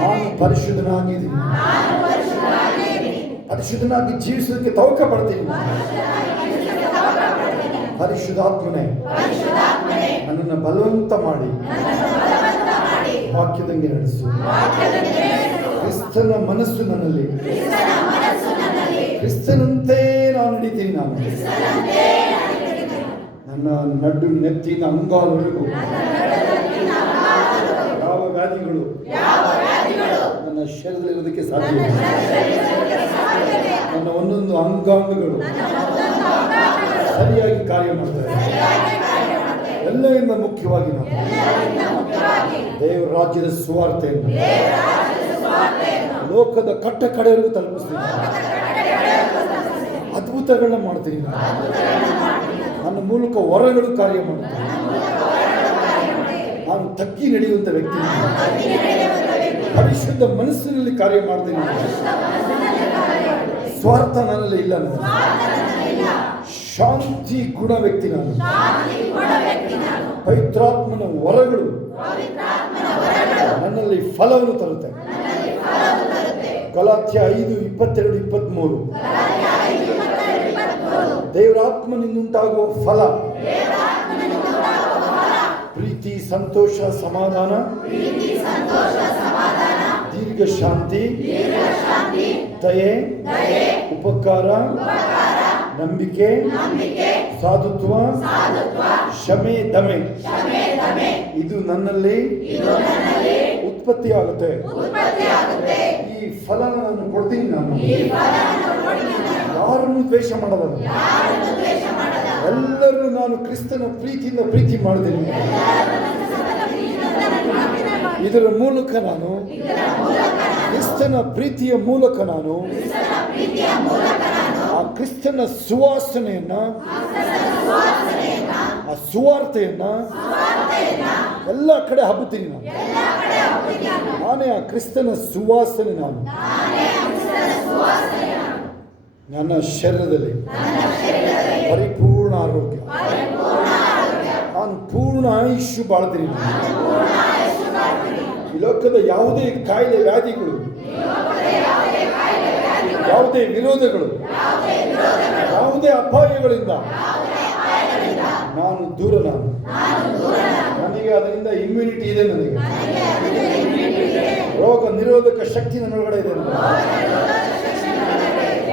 ನಾನು ಪರಿಶುದ್ಧನಾಗಿದ್ದೀನಿ, ಪರಿಶುದ್ಧನಾಗಿ ಜೀವಿಸೋದಕ್ಕೆ ತವಕ ಪಡ್ತೀನಿ. ಪರಿಶುದ್ಧಾತ್ಮನೇ ನನ್ನನ್ನು ಬಲವಂತ ಮಾಡಿ ವಾಕ್ಯದಂಗೆ ನಡೆಸು. ಕ್ರಿಸ್ತನ ಮನಸ್ಸು ನನ್ನಲ್ಲಿ, ಕ್ರಿಸ್ತನಂತೆ ನಾನು ನಡೀತೀನಿ. ನನ್ನ ನಡು ನೆತ್ತಿನ ಅಂಗಾಲವರೆಗೂ ಯಾವ ವ್ಯಾಧಿಗಳು ನನ್ನ ಶರೀರದಲ್ಲಿರೋದಕ್ಕೆ ಸಾಧ್ಯ ಇಲ್ಲ. ನನ್ನ ಒಂದೊಂದು ಅಂಗಾಂಗಗಳು ಸರಿಯಾಗಿ ಕಾರ್ಯ ಮಾಡ್ತಾರೆ. ಎಲ್ಲರಿಂದ ಮುಖ್ಯವಾಗಿ ನಾವು ದೇವರ ರಾಜ್ಯದ ಸುವಾರ್ತೆಯನ್ನು ಲೋಕದ ಕಟ್ಟ ಕಡೆಯವರೆಗೂ ತಲುಪಿಸ್ತೀನಿ. ಅದ್ಭುತಗಳನ್ನ ಮಾಡ್ತೀನಿ. ನನ್ನ ಮೂಲಕ ವರಗಳು ಕಾರ್ಯ ಮಾಡ್ತೀನಿ. ನಾನು ತಗ್ಗಿ ನಡೆಯುವಂಥ ವ್ಯಕ್ತಿ, ಪರಿಶುದ್ಧ ಮನಸ್ಸಿನಲ್ಲಿ ಕಾರ್ಯ ಮಾಡ್ತೀನಿ. ಸ್ವಾರ್ಥ ನನ್ನಲ್ಲಿ ಇಲ್ಲ. ಶಾಂತಿ ಗುಣ ವ್ಯಕ್ತಿ ನಾನು. ಪವಿತ್ರಾತ್ಮನ ವರಗಳು ನನ್ನಲ್ಲಿ ಫಲವನ್ನು ತರುತ್ತೆ. ಗಲಾತ್ಯ 5:22-23 ದೇವರಾತ್ಮನಿಂದುಂಟಾಗುವ ಫಲ ಪ್ರೀತಿ, ಸಂತೋಷ, ಸಮಾಧಾನ, ದೀರ್ಘ ಶಾಂತಿ, ದಯೆ, ಉಪಕಾರ, ನಂಬಿಕೆ, ಸಾಧುತ್ವ, ಕ್ಷಮೆ, ದಮೆ. ಇದು ನನ್ನಲ್ಲಿ ಉತ್ಪತ್ತಿಯಾಗುತ್ತೆ. ಈ ಫಲ ನಾನು ಕೊಡ್ತೀನಿ. ನಾನು ಯಾರನ್ನು ದ್ವೇಷ ಮಾಡಲ್ಲ. ಎಲ್ಲರೂ ನಾನು ಕ್ರಿಸ್ತನ ಪ್ರೀತಿಯಿಂದ ಪ್ರೀತಿ ಮಾಡಿದ್ದೀನಿ. ಇದರ ಮೂಲಕ ನಾನು ಕ್ರಿಸ್ತನ ಪ್ರೀತಿಯ ಮೂಲಕ ನಾನು ಆ ಕ್ರಿಸ್ತನ ಸುವಾಸನೆಯನ್ನ, ಆ ಸುವಾರ್ತೆಯನ್ನ ಎಲ್ಲ ಕಡೆ ಹಬ್ಬುತ್ತೀನಿ. ನಾನೇ ಆ ಕ್ರಿಸ್ತನ ಸುವಾಸನೆ. ನಾನು ನನ್ನ ಶರೀರದಲ್ಲಿ ಪರಿಪೂರ್ಣ ಆರೋಗ್ಯ, ನಾನು ಪೂರ್ಣ ಆಯುಷ್ಯ ಬಾಳ್ತೀನಿ. ಈ ಲೋಕದ ಯಾವುದೇ ಕಾಯಿಲೆ, ವ್ಯಾಧಿಗಳು, ಯಾವುದೇ ವಿರೋಧಗಳು, ಯಾವುದೇ ಅಪಾಯಗಳಿಂದ ನಾನು ದೂರ. ನನಗೆ ಅದರಿಂದ ಇಮ್ಯುನಿಟಿ ಇದೆ. ನನಗೆ ರೋಗ ನಿರೋಧಕ ಶಕ್ತಿ ನನ್ನೊಳಗಡೆ ಇದೆ.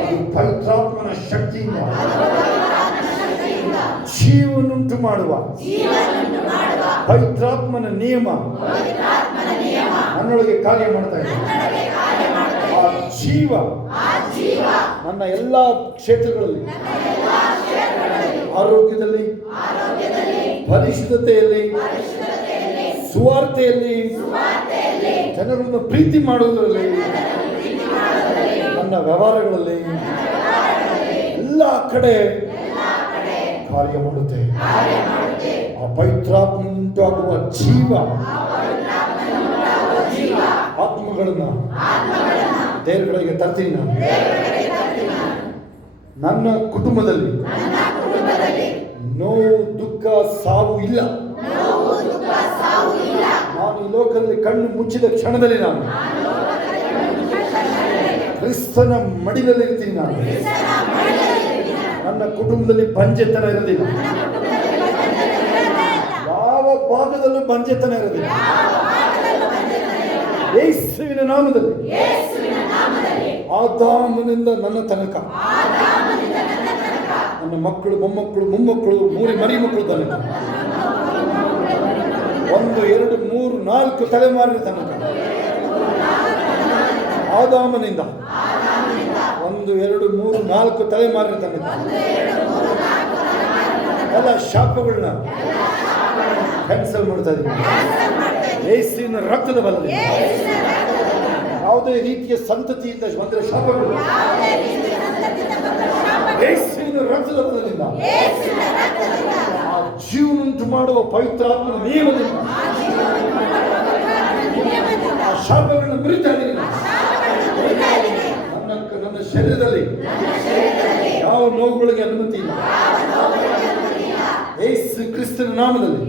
ಅದು ಪವಿತ್ರಾತ್ಮನ ಶಕ್ತಿಯಿಂದ ಜೀವನುಂಟು ಮಾಡುವ ಪವಿತ್ರಾತ್ಮನ ನಿಯಮ ನನ್ನೊಳಗೆ ಕಾರ್ಯ ಮಾಡ್ತಾ ಇದೆ. ಆ ಜೀವ ನನ್ನ ಎಲ್ಲ ಕ್ಷೇತ್ರಗಳಲ್ಲಿ, ಆರೋಗ್ಯದಲ್ಲಿ, ಪರಿಶುದ್ಧತೆಯಲ್ಲಿ, ಸುವಾರ್ತೆಯಲ್ಲಿ, ಜನರನ್ನು ಪ್ರೀತಿ ಮಾಡುವುದರಲ್ಲಿ, ನನ್ನ ವ್ಯವಹಾರಗಳಲ್ಲಿ ಎಲ್ಲ ಕಡೆ ಕಾರ್ಯ ಮಾಡುತ್ತೆ. ಆ ಪವಿತ್ರಾತ್ಮನಿಂದಾಗುವ ಜೀವ ಆತ್ಮಗಳನ್ನ ದೇವರುಗಳಿಗೆ ತರ್ತೀನಿ. ನನ್ನ ಕುಟುಂಬದಲ್ಲಿ ನೋವು, ದುಃಖ, ಸಾವು ಇಲ್ಲ. ನಾನು ಈ ಲೋಕದಲ್ಲಿ ಕಣ್ಣು ಮುಚ್ಚಿದ ಕ್ಷಣದಲ್ಲಿ ನಾನು ಕ್ರಿಸ್ತನ ಮಡಿಲಲ್ಲಿ ಇರ್ತೀನಿ. ನಾನು ನನ್ನ ಕುಟುಂಬದಲ್ಲಿ ಬಂಜೆತನ ಇರೋದಿಲ್ಲ. ಯಾವ ಭಾಗದಲ್ಲೂ ಬಂಜೆತನ ಇರೋದಿಲ್ಲ. ಯೇಸುವಿನ ನಾಮದಲ್ಲಿ, ಆದಾಮನಿಂದ ನನ್ನ ತನಕ, ನನ್ನ ಮಕ್ಕಳು, ಮೊಮ್ಮಕ್ಕಳು, ಮೊಮ್ಮಕ್ಕಳು, ಮರಿ ಮಕ್ಕಳು ತನಕ, 1, 2, 3, 4 ತಲೆಮಾರಿನ ತನಕ, ಆದಾಮನಿಂದ 1, 2, 3, 4 ತಲೆಮಾರಿನ ತನಕ ಎಲ್ಲ ಶಾಪಗಳನ್ನ ಕ್ಯಾನ್ಸಲ್ ಮಾಡ್ತಾ ಇದ್ದೀನಿ. ಯೇಸುವಿನ ರಕ್ತದ ಬಲದಿಂದ ಯಾವುದೇ ರೀತಿಯ ಸಂತತಿಯಿಂದ ಬಂದರೆ ಶಾಪಗಳು ಯೇಸುವಿನ ರಕ್ತದ ಬಲದಿಂದ ಆ ಜೀವನುಂಟು ಮಾಡುವ ಪವಿತ್ರಾತ್ಮನ ನಿಯಮದಿಂದ ಆ ಶಾಪಗಳನ್ನ ಮುರಿತಾ ಇದ್ದೀನಿ. ನನ್ನ ಶರೀರದಲ್ಲಿ ಯಾವ ನೋವುಗಳಿಗೆ ಅನುಮತಿ ಇಲ್ಲ. ಯೇಸು ಕ್ರಿಸ್ತನ ನಾಮದಲ್ಲಿ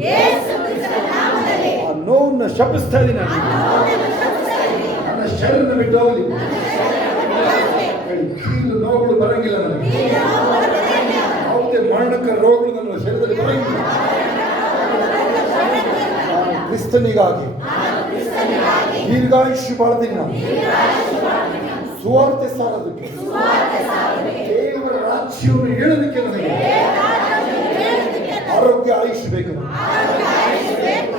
ಆ ನೋವನ್ನು ಶಪಿಸ್ತಾ ಇದ್ದೀನಿ. ನನ್ನ ಶರೀರ ಬಿಟ್ಟು ಹೋಗಲಿ. ಕೀಲು ನೋವುಗಳು ಬರಂಗಿಲ್ಲ. ನನಗೆ ಯಾವುದೇ ಮರಣಕರ ರೋಗಗಳು ನನ್ನ ಶರೀರದಲ್ಲಿ ಬರಂಗಿಲ್ಲ. ನಾನು ಕ್ರಿಸ್ತನಿಗಾಗಿ ದೀರ್ಘಾಯುಷ್ಯ ಬಾಳ್ತೀನಿ ನಾನು ಸುವಾರ್ತೆ ಸಾರೋದಕ್ಕೆ, ದೇವರ ರಾಜ್ಯವನ್ನು ಹೇಳೋದಕ್ಕೆ ನನಗೆ ಆರೋಗ್ಯ ಆಯುಷ್ ಬೇಕು.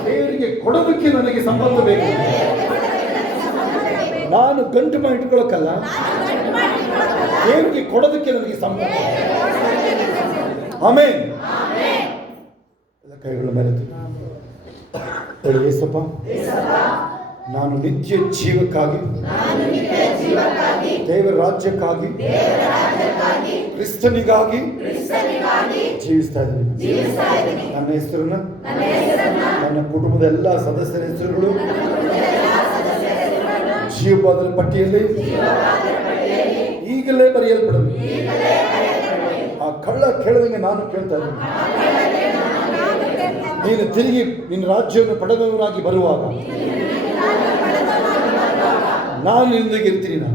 ದೇವರಿಗೆ ಕೊಡೋದಕ್ಕೆ ನನಗೆ ಸಂಬಂಧ ಬೇಕು. ನಾನು ಗಂಟು ಮಾಡಿ ಇಟ್ಕೊಳ್ಳೋಕ್ಕಲ್ಲ, ದೇವರಿಗೆ ಕೊಡೋದಕ್ಕೆ ನನಗೆ ಸಂಬಂಧ. ಆಮೇನ್. ಕೈಗಳ ಮೇಲೆ ಹೇಳಿ, ಏಸಪ್ಪ, ನಾನು ನಿತ್ಯ ಜೀವಕ್ಕಾಗಿ, ದೇವರ ರಾಜ್ಯಕ್ಕಾಗಿ, ಕ್ರಿಸ್ತನಿಗಾಗಿ ಜೀವಿಸ್ತಾ ಇದ್ದೀನಿ. ನನ್ನ ಹೆಸರನ್ನ, ನನ್ನ ಕುಟುಂಬದ ಎಲ್ಲ ಸದಸ್ಯರ ಹೆಸರುಗಳು ಜೀವಬಾಧನ ಪಟ್ಟಿಯಲ್ಲಿ ಈಗಲೇ ಬರೆಯಲ್ಪಡಲು. ಆ ಕಳ್ಳ ಕೇಳಿದಂಗೆ ನಾನು ಕೇಳ್ತಾ ಇದ್ದೀನಿ, ನೀನು ತಿರುಗಿ ನಿನ್ನ ರಾಜ್ಯವನ್ನು ಪಡೆದವನಾಗಿ ಬರುವಾಗ ನಾನು ನಿನ್ನೊಂದಿಗೆ ಇರ್ತೀನಿ.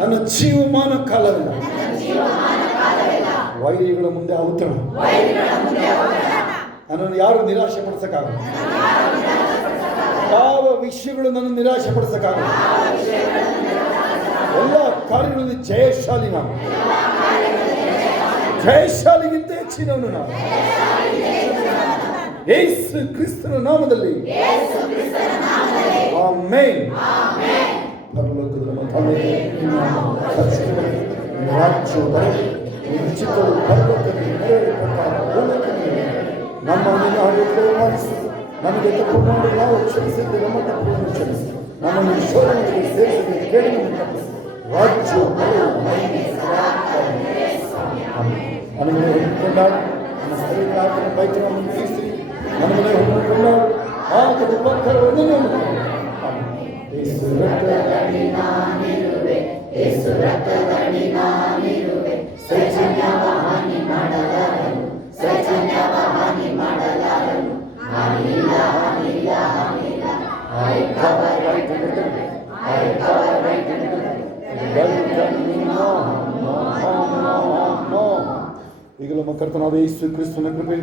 ನನ್ನ ಜೀವಮಾನ ಕಾಲವಿಲ್ಲ ವೈರಿಗಳ ಮುಂದೆ ಔತಣ. ನನ್ನನ್ನು ಯಾರು ನಿರಾಶೆ ಪಡಿಸಕ್ಕಾಗಲ್ಲ. ಯಾವ ವಿಷಯಗಳು ನನ್ನ ನಿರಾಶೆ ಪಡಿಸಕ್ಕಾಗಲ್ಲ. ಎಲ್ಲ ಕಾರ್ಯಗಳಲ್ಲಿ ಜಯಶಾಲಿ ನಾನು, ಜಯಶಾಲಿಗಿಂತ ಹೆಚ್ಚಿನವನು ನಾನು. ಯೇಸು ಕ್ರಿಸ್ತನ ನಾಮದಲ್ಲಿ ಆಮೆನ್. ಪರಲೋಕದ ನಮ್ಮ ತಂದೆಯೇ, ನಿನ್ನ ರಾಜ್ಯವು ಬರಲಿ, ನಿನ್ನ ಚಿತ್ತವು ಪರಲೋಕದಲ್ಲಿ ನೆರವೇರುವ ಪ್ರಕಾರ ಭೂಲೋಕದಲ್ಲಿ ನಮ್ಮನ್ನು ನಾವು ಮಾಡಿಸು. ನಮಗೆ ತಪ್ಪು ಮಾಡಿ ನಾವು ಕ್ಷಮಿಸಿದ್ದು ನಮ್ಮ ತಪ್ಪುಗಳನ್ನು ಕ್ಷಮಿಸಿ. ನಮ್ಮನ್ನು ಶೋಧನೆಗೆ ಸೇರಿಸಿ ಕೇಳಿನ ತಪ್ಪಿಸಿ. ರಾಜ್ಯ ನನ್ನ ಮನೆ ಹೊಂದಿಕೊಂಡಾರು, ನನ್ನ ಸ್ಥಳೀಯ ಬೈತು ನಮ್ಮನ್ನು ತೀರಿಸಿ. ನನ್ನ ಮನೆ ಹೊಂದಿಕೊಂಡಾರು ಆತನ ಪಕ್ಕವನ್ನು ಈಗಲೂ ನಮ್ಮ ಕರ್ತನಾದ ಯೇಸು ಕ್ರಿಸ್ತನ ಕೃಪೆ,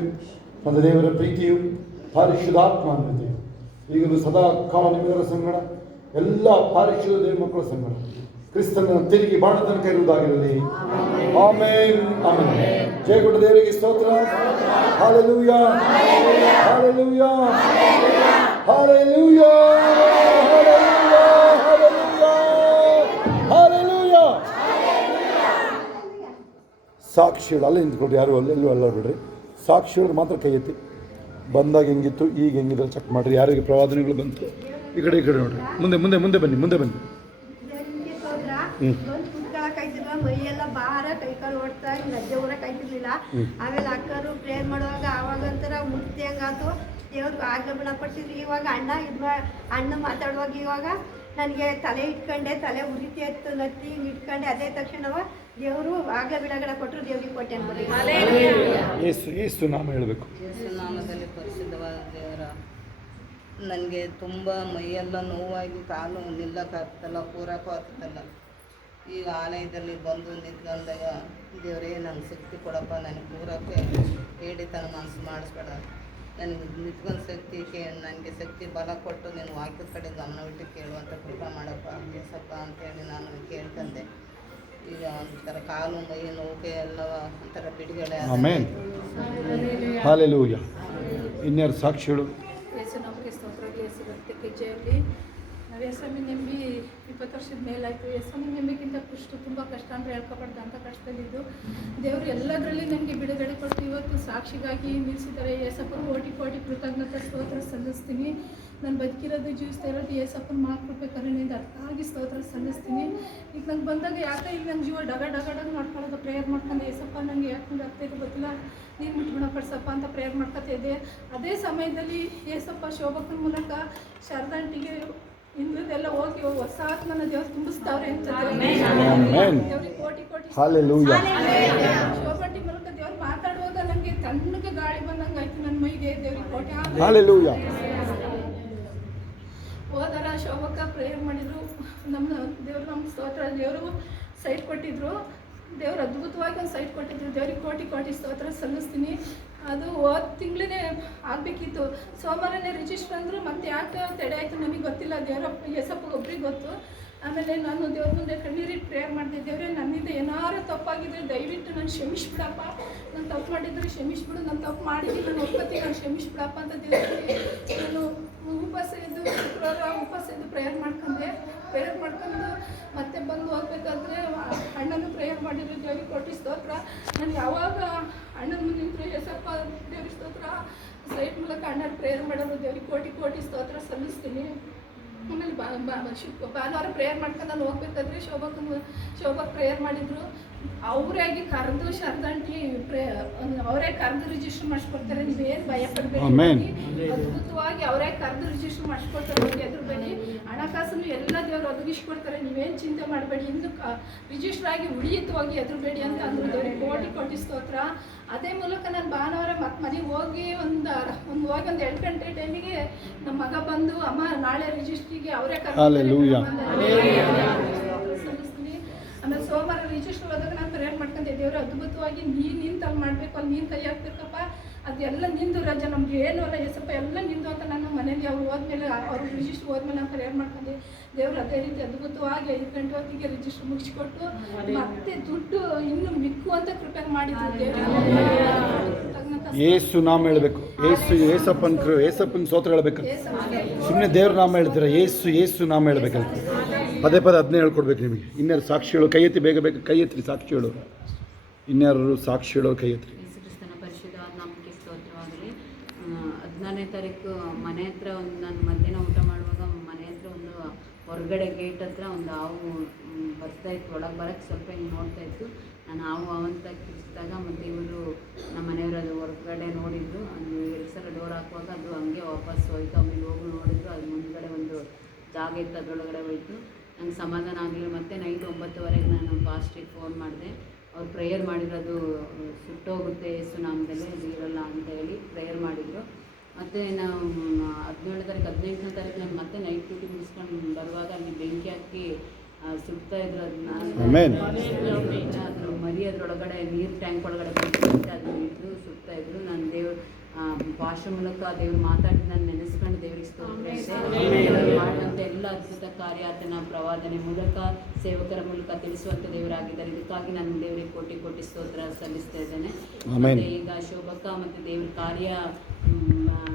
ನನ್ನ ದೇವರ ಪ್ರೀತಿಯು, ಪರಿಶುದ್ಧಾತ್ಮನತೆ ಈಗಲೂ ಸದಾ ಕಾಲ ನಿಮ್ಮೆಲ್ಲರ ಸಂಗಡ, ಎಲ್ಲ ಪರಿಶುದ್ಧ ದೇವ ಮಕ್ಕಳ ಸಂಗಡ ಕ್ರಿಸ್ತನ ತಿರುಗಿ ಬಾಣ ತನಕ ಇರುವುದಾಗಿರಲಿ. Amen, amen. ಜಯ ಕೊಟ್ಟ ದೇವರಿಗೆ ಸ್ತೋತ್ರ. Hallelujah, hallelujah, hallelujah, hallelujah, hallelujah, hallelujah. ಸಾಕ್ಷಿಗಳು ಅಲ್ಲೇ ನಿಂತ್ಕೊಡ್ರಿ, ಯಾರು ಅಲ್ಲೆಲ್ಲೂ ಅಲ್ಲ ಬಿಡ್ರಿ. ಸಾಕ್ಷಿಗಳು ಮಾತ್ರ ಕೈ ಎತ್ತಿ. ಬಂದಾಗ ಹೆಂಗಿತ್ತು, ಈಗ ಹೆಂಗಿದ್ರೆ ಚೆಕ್ ಮಾಡಿರಿ. ಯಾರಿಗೆ ಪ್ರವಾದನೆಗಳು ಬಂತು ಈ ಕಡೆ ನೋಡ್ರಿ. ಮುಂದೆ ಮುಂದೆ ಮುಂದೆ ಬನ್ನಿ, ಮುಂದೆ ಬನ್ನಿ. ಮೈಯೆಲ್ಲ ಭಾರ, ಕೈಕಾಲು ಓಡ್ತಾ ಲಜ್ಜೆ ಊರಕ್ಕೆ ಆಯ್ತಿರ್ಲಿಲ್ಲ. ಆಮೇಲೆ ಅಕ್ಕರು ಪ್ರೇಯರ್ ಮಾಡುವಾಗ ಆವಾಗಂತರ ಮುಕ್ತಿ ಹಂಗಾತು. ದೇವ್ರಿಗೆ ಆಗಮನ ಪಡ್ತಿದ್ರು. ಇವಾಗ ಅಣ್ಣ ಮಾತಾಡುವಾಗ ಇವಾಗ ನನಗೆ ತಲೆ ಇಟ್ಕೊಂಡೆ, ತಲೆ ಉರಿತಿ ಇತ್ತು, ನತ್ತಿ ಇಟ್ಕೊಂಡೆ. ಅದೇ ತಕ್ಷಣ ದೇವರು ಆಗ ಬಿಡಗಡೆ ಕೊಟ್ಟರು, ದೇವ್ರಿಗೆ ಕೊಟ್ಟೆ ಅನ್ಬೋದು. ಯೇಸು ನಾಮ ಹೇಳಬೇಕು. ಯೇಸು ನಾಮದಲ್ಲಿ ಪರಿಶುದ್ಧವಾದ ದೇವರ, ನನಗೆ ತುಂಬ ಮೈಯೆಲ್ಲ ನೋವಾಗಿ ಕಾಲು ನಿಲ್ಲಕ್ಕಾಗ್ತಲ್ಲ, ಕೂರಕ್ಕೂ ಆಗ್ತಲ್ಲ. ಈಗ ಆಲಯದಲ್ಲಿ ಬಂದು ನಿಂತ್ಕೊಂಡಾಗ ದೇವರೇ ನನಗೆ ಶಕ್ತಿ ಕೊಡಪ್ಪ, ನನಗೆ ಕೂರಕ್ಕೆ ಹೇಳಿ ತನ್ನ ಮನಸ್ಸು ಮಾಡಿಸ್ಬೇಡ, ನನಗೆ ನಿಂತ್ಕೊಂಡು ಶಕ್ತಿ ನನಗೆ ಶಕ್ತಿ ಬಲ ಕೊಟ್ಟು ನೀನು ವಾಕ್ಯದ ಕಡೆ ಗಮನವಿಟ್ಟು ಕೇಳುವಂಥ ಕೃಪಾ ಮಾಡಪ್ಪ ಏಸಪ್ಪ ಅಂತೇಳಿ ನಾನು ಕೇಳ್ಕೊಂಡೆ. ಈಗ ಒಂಥರ ಕಾಲು ಮೈ ನೋಕೆ ಎಲ್ಲ ಒಂಥರ ಬಿಡುಗಡೆ. Amen, hallelujah. ಇನ್ಯಾರು ಸಾಕ್ಷಿಗಳು? ಯೇಸು ನಮಗೆ ಸ್ತೋತ್ರ. ಯೇಸು ರಕ್ತಕ್ಕೆ ಜಯಲಿ. ನಾವು ಯೇಸನ್ನು ನಂಬಿ 20 ವರ್ಷದ ಮೇಲಾಯಿತು. ಯೇಸನ್ನು ನಂಬಿಕ್ಕಿಂತ ತುಂಬ ಕಷ್ಟ ಅಂದರೆ ಹೇಳ್ಕೊಬಾರ್ದು ಅಂತ ಕಷ್ಟದಲ್ಲಿದ್ದು ದೇವರು ಎಲ್ಲದರಲ್ಲಿ ನನಗೆ ಬಿಡುಗಡೆ ಕೊಟ್ಟು ಇವತ್ತು ಸಾಕ್ಷಿಗಾಗಿ ನಿಲ್ಲಿಸಿದ್ದಾರೆ. ಯೇಸಪ್ಪನ ಕೋಟಿ ಕೋಟಿ ಕೃತಜ್ಞತೆ ಸ್ತೋತ್ರ ಸಲ್ಲಿಸ್ತೀನಿ. ನಾನು ಬದುಕಿರೋದು ಜೀವಿಸ್ತಾ ಇರೋದು ಯೇಸಪ್ಪನ ಮಹಾಕೃಪೆ ಕರುಣೆಯಿಂದ ಅರ್ಥಾಗಿ ಸ್ತೋತ್ರ ಸಲ್ಲಿಸ್ತೀನಿ. ಈಗ ನಂಗೆ ಬಂದಾಗ ಯಾಕೆ ಈಗ ನನ್ನ ಜೀವ ಡಗ ಮಾಡ್ಕೊಳ್ಳೋದು ಪ್ರೇಯರ್ ಮಾಡ್ಕೊಂಡು ಯೇಸಪ್ಪ ನನಗೆ ಯಾಕೆ ಆಗ್ತಾಯಿದ್ದು ಗೊತ್ತಿಲ್ಲ, ನೀನು ಬಿಟ್ಟು ಗುಣಪಡಿಸಪ್ಪ ಅಂತ ಪ್ರೇಯರ್ ಮಾಡ್ಕೊತಾ ಇದ್ದೆ. ಅದೇ ಸಮಯದಲ್ಲಿ ಯೇಸಪ್ಪ ಶೋಭಕ್ಕನ ಮೂಲಕ ಶಾರದಾಂಟಿಗೆ ಇಂದ್ರದೆಲ್ಲ ಹೋಗಿ ಹೊಸ ಆತ್ಮನ ದೇವ್ರು ತುಂಬಿಸ್ತಾವ್ರೆ ಅಂತ ದೇವ್ರಿಗೆ ಕೋಟಿ ಕೋಟಿ ಹಲ್ಲೆಲೂಯಾ. ಶೋಭಂಟಿ ಮೂಲಕ ದೇವ್ರು ಮಾತಾಡುವಾಗ ನನಗೆ ತಣ್ಣಗೆ ಗಾಳಿ ಬಂದಂಗೆ ಆಯ್ತು ನನ್ನ ಮೈಗೆ. ದೇವ್ರಿಗೆ ಕೋಟಿ ಹಲ್ಲೆಲೂಯಾ. ಹೋದರ ಶೋಭಕ್ಕ ಪ್ರೇಯರ್ ಮಾಡಿದ್ರು. ನಮ್ಮ ದೇವರು ನಮ್ಮ ಸ್ತೋತ್ರ. ದೇವರು ಸೈಟ್ ಕೊಟ್ಟಿದ್ರು. ದೇವ್ರು ಅದ್ಭುತವಾಗಿ ಒಂದು ಸೈಟ್ ಕೊಟ್ಟಿದ್ರು. ದೇವ್ರಿಗೆ ಕೋಟಿ ಕೋಟಿ ಸ್ತೋತ್ರ ಸಲ್ಲಿಸ್ತೀನಿ. ಅದು ಹೋದ ತಿಂಗಳೇ ಆಗಬೇಕಿತ್ತು. ಸೋಮವಾರನೇ ರಿಜಿಸ್ಟರ್ ಅಂದರು. ಮತ್ತೆ ಯಾಕೆ ತಡೆ ಆಯಿತು ನಮಗೆ ಗೊತ್ತಿಲ್ಲ, ದೇವರಪ್ಪ ಯೇಸಪ್ಪಗೆ ಒಬ್ರಿಗೆ ಗೊತ್ತು. ಆಮೇಲೆ ನಾನು ದೇವ್ರ ಮುಂದೆ ಕಣ್ಣೀರಿಟ್ಟು ಪ್ರೇಯರ್ ಮಾಡಿದೆ. ದೇವರೇ, ನನ್ನಿಂದ ಏನಾರು ತಪ್ಪಾಗಿದ್ರೆ ದಯವಿಟ್ಟು ನಾನು ಕ್ಷಮಿಸ್ಬಿಡಪ್ಪ, ನಾನು ತಪ್ಪು ಮಾಡಿದರೆ ಕ್ಷಮಿಸ್ಬಿಡು, ನಾನು ತಪ್ಪು ಮಾಡಿದ್ದೀನಿ, ನಾನು ಒಪ್ಪತ್ತೀನಿ, ನಾನು ಕ್ಷಮಿಸ್ಬಿಡಪ್ಪ ಅಂತ ದೇವರಿಗೆ ನಾನು ಉಪವಾಸ ಇದ್ದು ಶುಕ್ರವಾರ ಉಪವಾಸ ಇದ್ದು ಪ್ರೇಯರ್ ಮಾಡ್ಕೊಂಡು ಮತ್ತೆ ಬಂದು ಹೋಗ್ಬೇಕಾದ್ರೆ ಅಣ್ಣನೂ ಪ್ರೇಯರ್ ಮಾಡಿದ್ರು. ದೇವ್ರಿಗೆ ಕೊಟ್ಟು ಸ್ತೋತ್ರ. ನಾನು ಯಾವಾಗ ಅಣ್ಣನ ಮುಂದೆ ನಿಂತರು ಯೇಸಪ್ಪ ದೇವ್ರಿಗೆ ಸ್ತೋತ್ರ ಸೈಟ್ ಮೂಲಕ ಅಣ್ಣನ ಪ್ರೇಯರ್ ಮಾಡೋದು. ದೇವ್ರಿಗೆ ಕೋಟಿ ಕೋಟಿ ಸ್ತೋತ್ರ ಸಲ್ಲಿಸ್ತೀನಿ. ಆಮೇಲೆ ಭಾನುವಾರ ಪ್ರೇಯರ್ ಮಾಡ್ಕೊಂಡು ನಾನು ಹೋಗ್ಬೇಕಾದ್ರೆ ಶೋಭಾ ಪ್ರೇಯರ್ ಮಾಡಿದ್ರು. ಅವರಾಗಿ ಕರೆದು ಶಾರದಾಂಟಿ ಅವರೇ ಕರೆದು ರಿಜಿಸ್ಟರ್ ಮಾಡಿಸ್ಕೊಡ್ತಾರೆ. ನೀವೇನು ಭಯ ಪಡಬೇಡಿ, ಅದ್ಭುತವಾಗಿ ಅವರೇ ಕರೆದು ರಿಜಿಸ್ಟರ್ ಮಾಡಿಸ್ಕೊಡ್ತಾರೆ. ಅವ್ರಿಗೆ ಎದುರುಬೇಡಿ, ಹಣಕಾಸನ್ನು ಎಲ್ಲ ದೇವರು ಒದಗಿಸ್ಕೊಡ್ತಾರೆ. ನೀವೇನು ಚಿಂತೆ ಮಾಡಬೇಡಿ, ಇನ್ನು ರಿಜಿಸ್ಟರ್ ಆಗಿ ಉಳಿಯುತ್ತವಾಗಿ ಎದುರುಬೇಡಿ ಅಂತ ಅಂದರು. ದೇವರಿಗೆ ಕೋಟಿ ಕೋಟಿ ಸ್ತೋತ್ರ. ಅದೇ ಮೂಲಕ ನಾನು ಭಾನುವಾರ ಮತ್ತೆ ಮನೆಗೆ ಹೋಗಿ ಒಂದು 2 ಗಂಟೆ ಟೈಮಿಗೆ ನಮ್ಮ ಮಗ ಬಂದು, ಅಮ್ಮ ನಾಳೆ ರಿಜಿಸ್ಟ್ರಿಗೆ ಅವರೇ ಸಲ್ಲಿಸ್ತೀನಿ. ಆಮೇಲೆ ಸೋಮವಾರ ರಿಜಿಸ್ಟರ್ ಹೋದಾಗ ನಾನು ಪ್ರೇಯರ್ ಮಾಡ್ಕೊಂಡೆ. ದೇವರು ಅದ್ಭುತವಾಗಿ ನೀನು ಅಲ್ಲಿ ಮಾಡಬೇಕು, ಅಲ್ಲಿ ನೀನು ಕೈ ಹಾಕ್ಬೇಕಪ್ಪ, ಅದೆಲ್ಲ ನಿಂದು ರಜೆ, ನಮ್ಗೆ ಏನೂ ಅಲ್ಲ ಯೇಸಪ್ಪ, ಎಲ್ಲ ನಿಂದು ಅಂತ ನಾನು ಮನೇಲಿ ಅವ್ರು ಹೋದ್ಮೇಲೆ ಅವ್ರು ರಿಜಿಸ್ಟರ್ ಹೋದ್ಮೇಲೆ ನಾನು ಪ್ರೇಯರ್ ಮಾಡ್ಕೊಂಡೆ. ದೇವರು ಅದೇ ರೀತಿ ಅದ್ಭುತವಾಗಿ 5 ಗಂಟೆ ಹೊತ್ತಿಗೆ ರಿಜಿಸ್ಟರ್ ಮುಗಿಸ್ಕೊಟ್ಟು ಮತ್ತೆ ದುಡ್ಡು ಇನ್ನು ಮಿಕ್ಕುವಂತ ಪ್ರಿಪೇರ್ ಮಾಡಿದ್ರು. ಏಸು ನಾಮ ಹೇಳಬೇಕು. ಏಸಪ್ಪನ ಸ್ತೋತ್ರ ಹೇಳಬೇಕು. ಸುಮ್ಮನೆ ದೇವ್ರ ನಾಮ ಹೇಳ್ತೀರ, ಏಸು ನಾಮ ಹೇಳಬೇಕಲ್ಲ. ಪದೇ ಅದನ್ನೇ ಹೇಳ್ಕೊಡ್ಬೇಕು ನಿಮಗೆ. ಇನ್ಯಾರು ಸಾಕ್ಷಿಗಳು ಕೈ ಎತ್ತಿ, ಬೇಗ ಕೈ ಎತ್ತಿರಿ ಸಾಕ್ಷಿಗಳು. ಇನ್ಯಾರು ಸಾಕ್ಷಿಗಳು ಕೈ ಎತ್ತಿರಿ. ಯೇಸುಕ್ರಿಸ್ತನ ಪರಿಶುದ್ಧವಾದ ನಾಮಕ್ಕೆ ಸ್ತೋತ್ರವಾಗಲಿ. 14ನೇ ತಾರೀಕು ಮನೆ ಹತ್ರ ನಾನು ಮಧ್ಯಾಹ್ನ ಊಟ ಮಾಡುವಾಗ ಮನೆ ಹತ್ರ ಹೊರಗಡೆ ಗೇಟ್ ಹತ್ರ ಒಂದು ಹಾವು ಬರ್ತಾಯಿತ್ತು. ಒಳಗೆ ಬರೋಕ್ಕೆ ಸ್ವಲ್ಪ ಹಿಂಗೆ ನೋಡ್ತಾಯಿತ್ತು. ನಾನು ಹಾವು ಅಂತ ಕಿರಿಸಿದಾಗ ಮತ್ತು ಇವರು ನಮ್ಮ ಮನೆಯವರು ಅದು ಹೊರಗಡೆ ನೋಡಿದ್ರು. ಅದು 2 ಸಲ ಡೋರ್ ಹಾಕುವಾಗ ಅದು ಹಂಗೆ ವಾಪಸ್ ಹೋಯ್ತು. ಆಮೇಲೆ ಹೋಗಿ ನೋಡಿದ್ರು, ಅದು ಮುಂದ್ಗಡೆ ಒಂದು ಜಾಗ ಇತ್ತು, ಅದರೊಳಗಡೆ ಹೋಯ್ತು. ನಂಗೆ ಸಮಾಧಾನ ಆಗಲಿಲ್ಲ. ಮತ್ತು ನೈಟ್ 9:30ಗೆ ನಾನು ಪಾಸ್ಟ್ರಿಗೆ ಫೋನ್ ಮಾಡಿದೆ. ಅವ್ರು ಪ್ರೇಯರ್ ಮಾಡಿರೋದು ಸುಟ್ಟೋಗುತ್ತೆ ಯೇಸು ನಾಮದಲ್ಲೇ, ಅದು ಇರಲ್ಲ ಅಂತ ಹೇಳಿ ಪ್ರೇಯರ್ ಮಾಡಿದರು. ಮತ್ತು ನಾವು 17ನೇ ತಾರೀಕು 18ನೇ ತಾರೀಕು ನಾನು ಮತ್ತೆ ನೈಟ್ ಡ್ಯೂಟಿ ಮುಗಿಸ್ಕೊಂಡು ಬರುವಾಗ ಅಲ್ಲಿ ಬೆಂಕಿ ಹಾಕಿ ಸುಡ್ತಾಯಿದ್ರು. ಅದನ್ನ ಅದ್ರ ಮರಿ ಅದರೊಳಗಡೆ ನೀರು ಟ್ಯಾಂಕ್ ಒಳಗಡೆ ಬಂದು ಅದನ್ನ ಹಿಡಿದು ಸುಡ್ತಾಯಿದ್ರು. ನಾನು ಭಾಷೆ ಮೂಲಕ ದೇವ್ರು ಮಾತಾಡಿ ನಾನು ನೆನೆಸ್ಕೊಂಡು ದೇವ್ರಿಗೆ ಸ್ತೋತ್ರ ಮಾಡುವಂಥ ಎಲ್ಲ ಅದ್ಭುತ ಕಾರ್ಯ ಆತನ ಪ್ರವಾದನೆ ಮೂಲಕ ಸೇವಕರ ಮೂಲಕ ತಿಳಿಸುವಂಥ ದೇವರಾಗಿದ್ದಾರೆ. ಇದಕ್ಕಾಗಿ ನಾನು ದೇವರಿಗೆ ಕೋಟಿ ಕೋಟಿ ಸ್ತೋತ್ರ ಸಲ್ಲಿಸ್ತಾ ಇದ್ದೇನೆ. ಮತ್ತು ಈಗ ಶೋಭಕ್ಕ ಮತ್ತು ದೇವ್ರ ಕಾರ್ಯ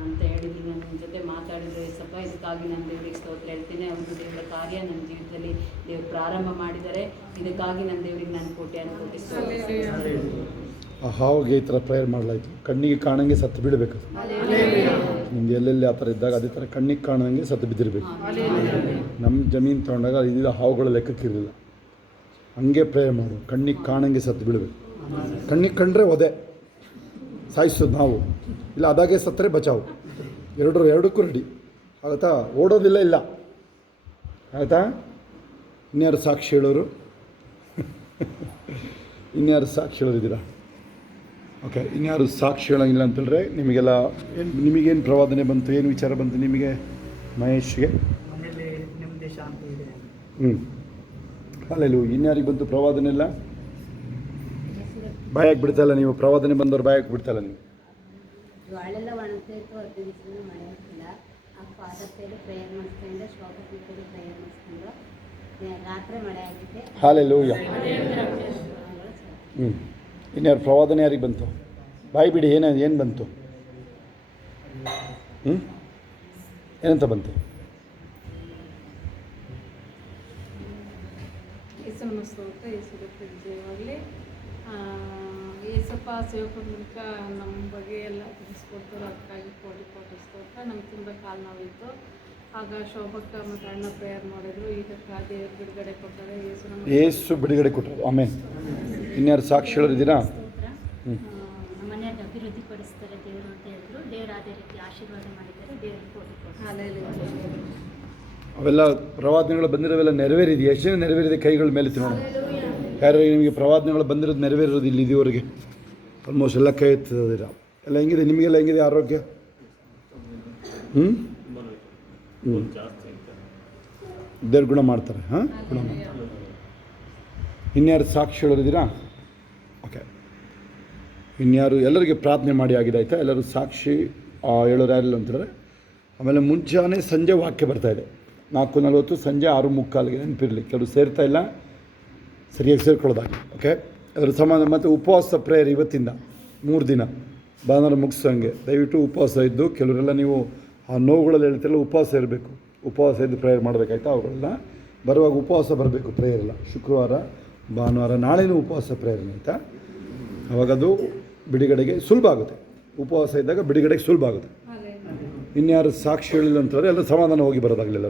ಅಂತ ಹೇಳಿದ್ರು, ನನ್ನ ಜೊತೆ ಮಾತಾಡಿದ್ರು ಯೇಸಪ್ಪ. ಇದಕ್ಕಾಗಿ ನಾನು ದೇವರಿಗೆ ಸ್ತೋತ್ರ ಹೇಳ್ತೀನಿ. ಅವ್ರದ್ದು ದೇವರ ಕಾರ್ಯ ನನ್ನ ಜೀವಿತದಲ್ಲಿ ದೇವ್ರು ಪ್ರಾರಂಭ ಮಾಡಿದ್ದಾರೆ. ಇದಕ್ಕಾಗಿ ನನ್ನ ದೇವರಿಗೆ ನಾನು ಕೋಟಿ ಸ್ತೋತ್ರ. ಆ ಹಾವಿಗೆ ಈ ಥರ ಪ್ರೇಯರ್ ಮಾಡಲಾಯಿತು. ಕಣ್ಣಿಗೆ ಕಾಣಂಗೆ ಸತ್ತು ಬೀಳಬೇಕು. ನಿಮ್ಗೆ ಎಲ್ಲೆಲ್ಲಿ ಆ ಥರ ಇದ್ದಾಗ ಅದೇ ಥರ ಕಣ್ಣಿಗೆ ಕಾಣಂಗೆ ಸತ್ತು ಬಿದ್ದಿರಬೇಕು. ನಮ್ಮ ಜಮೀನು ತೊಗೊಂಡಾಗ ಇದು ಹಾವುಗಳ ಲೆಕ್ಕಕ್ಕಿರಲಿಲ್ಲ. ಹಂಗೆ ಪ್ರೇಯರ್ ಮಾಡು. ಕಣ್ಣಿಗೆ ಕಾಣಂಗೆ ಸತ್ತು ಬೀಳಬೇಕು. ಕಣ್ಣಿಗೆ ಕಂಡ್ರೆ ಒದೆ ಸಾಯಿಸೋದು ನಾವು, ಇಲ್ಲ ಅದಾಗೆ ಸತ್ತರೆ ಬಚಾವು. ಎರಡಕ್ಕೂ ರೆಡಿ ಆಗುತ್ತಾ? ಓಡೋದಿಲ್ಲ ಇಲ್ಲ ಆಯಿತಾ? ಇನ್ಯಾರು ಸಾಕ್ಷಿ ಹೇಳೋರು? ಇನ್ಯಾರು ಸಾಕ್ಷಿ ಹೇಳೋರಿದ್ದೀರಾ? ಓಕೆ, ಇನ್ಯಾರು ಸಾಕ್ಷಿ ಹೇಳೋಂಗಿಲ್ಲ ಅಂತೇಳಿದ್ರೆ ನಿಮಗೇನು ಪ್ರವಾದನೆ ಬಂತು, ಏನು ವಿಚಾರ ಬಂತು ನಿಮಗೆ? ಮಹೇಶ್ಗೆ ಮನೇಲಿ ನೆಮ್ಮದಿ ಶಾಂತಿ ಇದೆ. ಅಲ್ಲೆಲ್ಲೂ ಇನ್ಯಾರಿಗೆ ಬಂತು ಪ್ರವಾದನೆ ಎಲ್ಲ? ಬಾಯಾಗಿ ಬಿಡ್ತಾಯಿಲ್ಲ ನೀವು? ಪ್ರವಾದನೆ ಬಂದವ್ರು ಬಾಯಾಗಿ ಬಿಡ್ತಾಯಿಲ್ಲ ನೀವು? ಗಾಳೆಲ್ಲ ಒಣಗ್ತಾ ಇತ್ತು. 10 ದಿವಸದಿಂದ ಮಳೆ ಆಗ್ತಿಲ್ಲ. ಆ ಫಾದರ್ ಕೈಲಿ ಪ್ರೇಯರ್ ಮಾಡಿಸ್ಕೊಂಡು, ಶೋಭಾ ಕೈಲಿ ಪ್ರೇಯರ್ ಮಾಡಿಸ್ಕೊಂಡು ರಾತ್ರಿ ಮಳೆ ಆಗಿದೆ. ಹಾಲೆಲ್ಲೂಯ್ಯ. ಇನ್ಯಾರು ಪ್ರವಾದನೆ ಯಾರಿಗೆ ಬಂತು? ಬಾಯಿ ಬಿಡಿ. ಏನು ಬಂತು? ಏನಂತ ಬಂತು? ಯೇಸಪ್ಪನ ಸ್ತೋತ್ರ, ಯೇಸುಕ್ಕೆ ಜಯವಾಗಲಿ. ಯೇಸಪ್ಪ ಸೇವಕರ ಮೂಲಕ ನಮ್ಮ ಬಗ್ಗೆ ಎಲ್ಲ ತಿಳಿಸ್ಕೊಡ್ತಾರೆ. ಅದಕ್ಕಾಗಿ ಕೋಟಿ ಕೋಟಿ ಸ್ತೋತ್ರ. ನಮ್ಗೆ ತುಂಬ ಕಾಲು ನೋವಿತ್ತು. ಆಗ ಶೋಭಕ್ಕ ಮತ್ತು ಅಣ್ಣ ಪ್ರೇಯರ್ ಮಾಡಿದ್ರು. ಈಗ ದೇವರು ಬಿಡುಗಡೆ ಕೊಡ್ತಾರೆ. ಯೇಸು ಬಿಡುಗಡೆ ಕೊಟ್ಟರು. ಆಮೇಲೆ ಇನ್ಯಾರು ಸಾಕ್ಷಿ ಹೇಳಿದ್ದೀರಾ? ನಮ್ಮ ಮನೆಯನ್ನು ಅಭಿವೃದ್ಧಿ ಪಡಿಸ್ತಾರೆ ದೇವರು ಅಂತ ಹೇಳಿದ್ರು. ದೇವರು ಅದೇ ರೀತಿ ಆಶೀರ್ವಾದ ಮಾಡಿದ್ದಾರೆ. ದೇವರು ಕೋಟಿ ಅವೆಲ್ಲ ಪ್ರವಾದನೆಗಳು ಬಂದಿರೋವೆಲ್ಲ ನೆರವೇರಿದೆಯಾ? ಎಷ್ಟು ಜನ ನೆರವೇರಿದೆ? ಕೈಗಳ ಮೇಲೆ ನೋಡೋಣ. ಯಾರು ನಿಮಗೆ ಪ್ರವಾದನೆಗಳು ಬಂದಿರೋದು ನೆರವೇರೋದು ಇಲ್ಲಿ ಇದುವರೆಗೆ? ಆಲ್ಮೋಸ್ಟ್ ಎಲ್ಲ ಕೈ ಎತ್ತದಿರ. ಎಲ್ಲ ಹೆಂಗಿದೆ ನಿಮಗೆಲ್ಲ? ಹೆಂಗಿದೆ ಆರೋಗ್ಯ? ದೇವ್ರು ಗುಣ ಮಾಡ್ತಾರೆ. ಗುಣ ಮಾಡ್ತಾರೆ. ಇನ್ಯಾರು ಸಾಕ್ಷಿ ಹೇಳಿದ್ದೀರಾ? ಓಕೆ, ಇನ್ಯಾರು ಎಲ್ಲರಿಗೆ ಪ್ರಾರ್ಥನೆ ಮಾಡಿ ಆಗಿದೆ ಆಯಿತಾ? ಎಲ್ಲರೂ ಸಾಕ್ಷಿ ಹೇಳೋರು ಯಾರಿಲ್ಲ ಅಂತಂದರೆ. ಆಮೇಲೆ ಮುಂಜಾನೆ ಸಂಜೆ ವಾಕ್ಯ ಬರ್ತಾಯಿದೆ 4:40, ಸಂಜೆ 6:45 ನೆನಪಿರಲಿ. ಕೆಲವರು ಸೇರ್ತಾ ಇಲ್ಲ, ಸರಿಯಾಗಿ ಸೇರ್ಕೊಳ್ಳೋದಾಗಿ. ಓಕೆ, ಅದರ ಸಮಾನ. ಮತ್ತು ಉಪವಾಸ ಪ್ರೇಯರ್ ಇವತ್ತಿಂದ 3 ದಿನ ಭಾನುವಾರ ಮುಗಿಸೋಂಗೆ ದಯವಿಟ್ಟು ಉಪವಾಸ ಇದ್ದು, ಕೆಲವರೆಲ್ಲ ನೀವು ಆ ನೋವುಗಳಲ್ಲಿ ಹೇಳ್ತಿರಲ್ಲ, ಉಪವಾಸ ಇರಬೇಕು. ಉಪವಾಸ ಇದ್ದು ಪ್ರೇಯರ್ ಮಾಡಬೇಕಾಯ್ತಾ? ಅವುಗಳೆಲ್ಲ ಬರುವಾಗ ಉಪವಾಸ ಬರಬೇಕು. ಪ್ರೇಯರ್ ಎಲ್ಲ ಶುಕ್ರವಾರ, ಭಾನುವಾರ, ನಾಳೆನೂ ಉಪವಾಸ ಪ್ರೇಯರ್ ಆಯಿತಾ? ಅವಾಗದು ಬಿಡುಗಡೆಗೆ ಸುಲಭ ಆಗುತ್ತೆ. ಉಪವಾಸ ಇದ್ದಾಗ ಬಿಡುಗಡೆಗೆ ಸುಲಭ ಆಗುತ್ತೆ. ಇನ್ಯಾರು ಸಾಕ್ಷಿ ಹೇಳಿಲ್ಲ ಅಂತಂದರೆ ಎಲ್ಲ ಸಮಾಧಾನ ಹೋಗಿ ಬರೋದಾಗಲಿಲ್ಲ.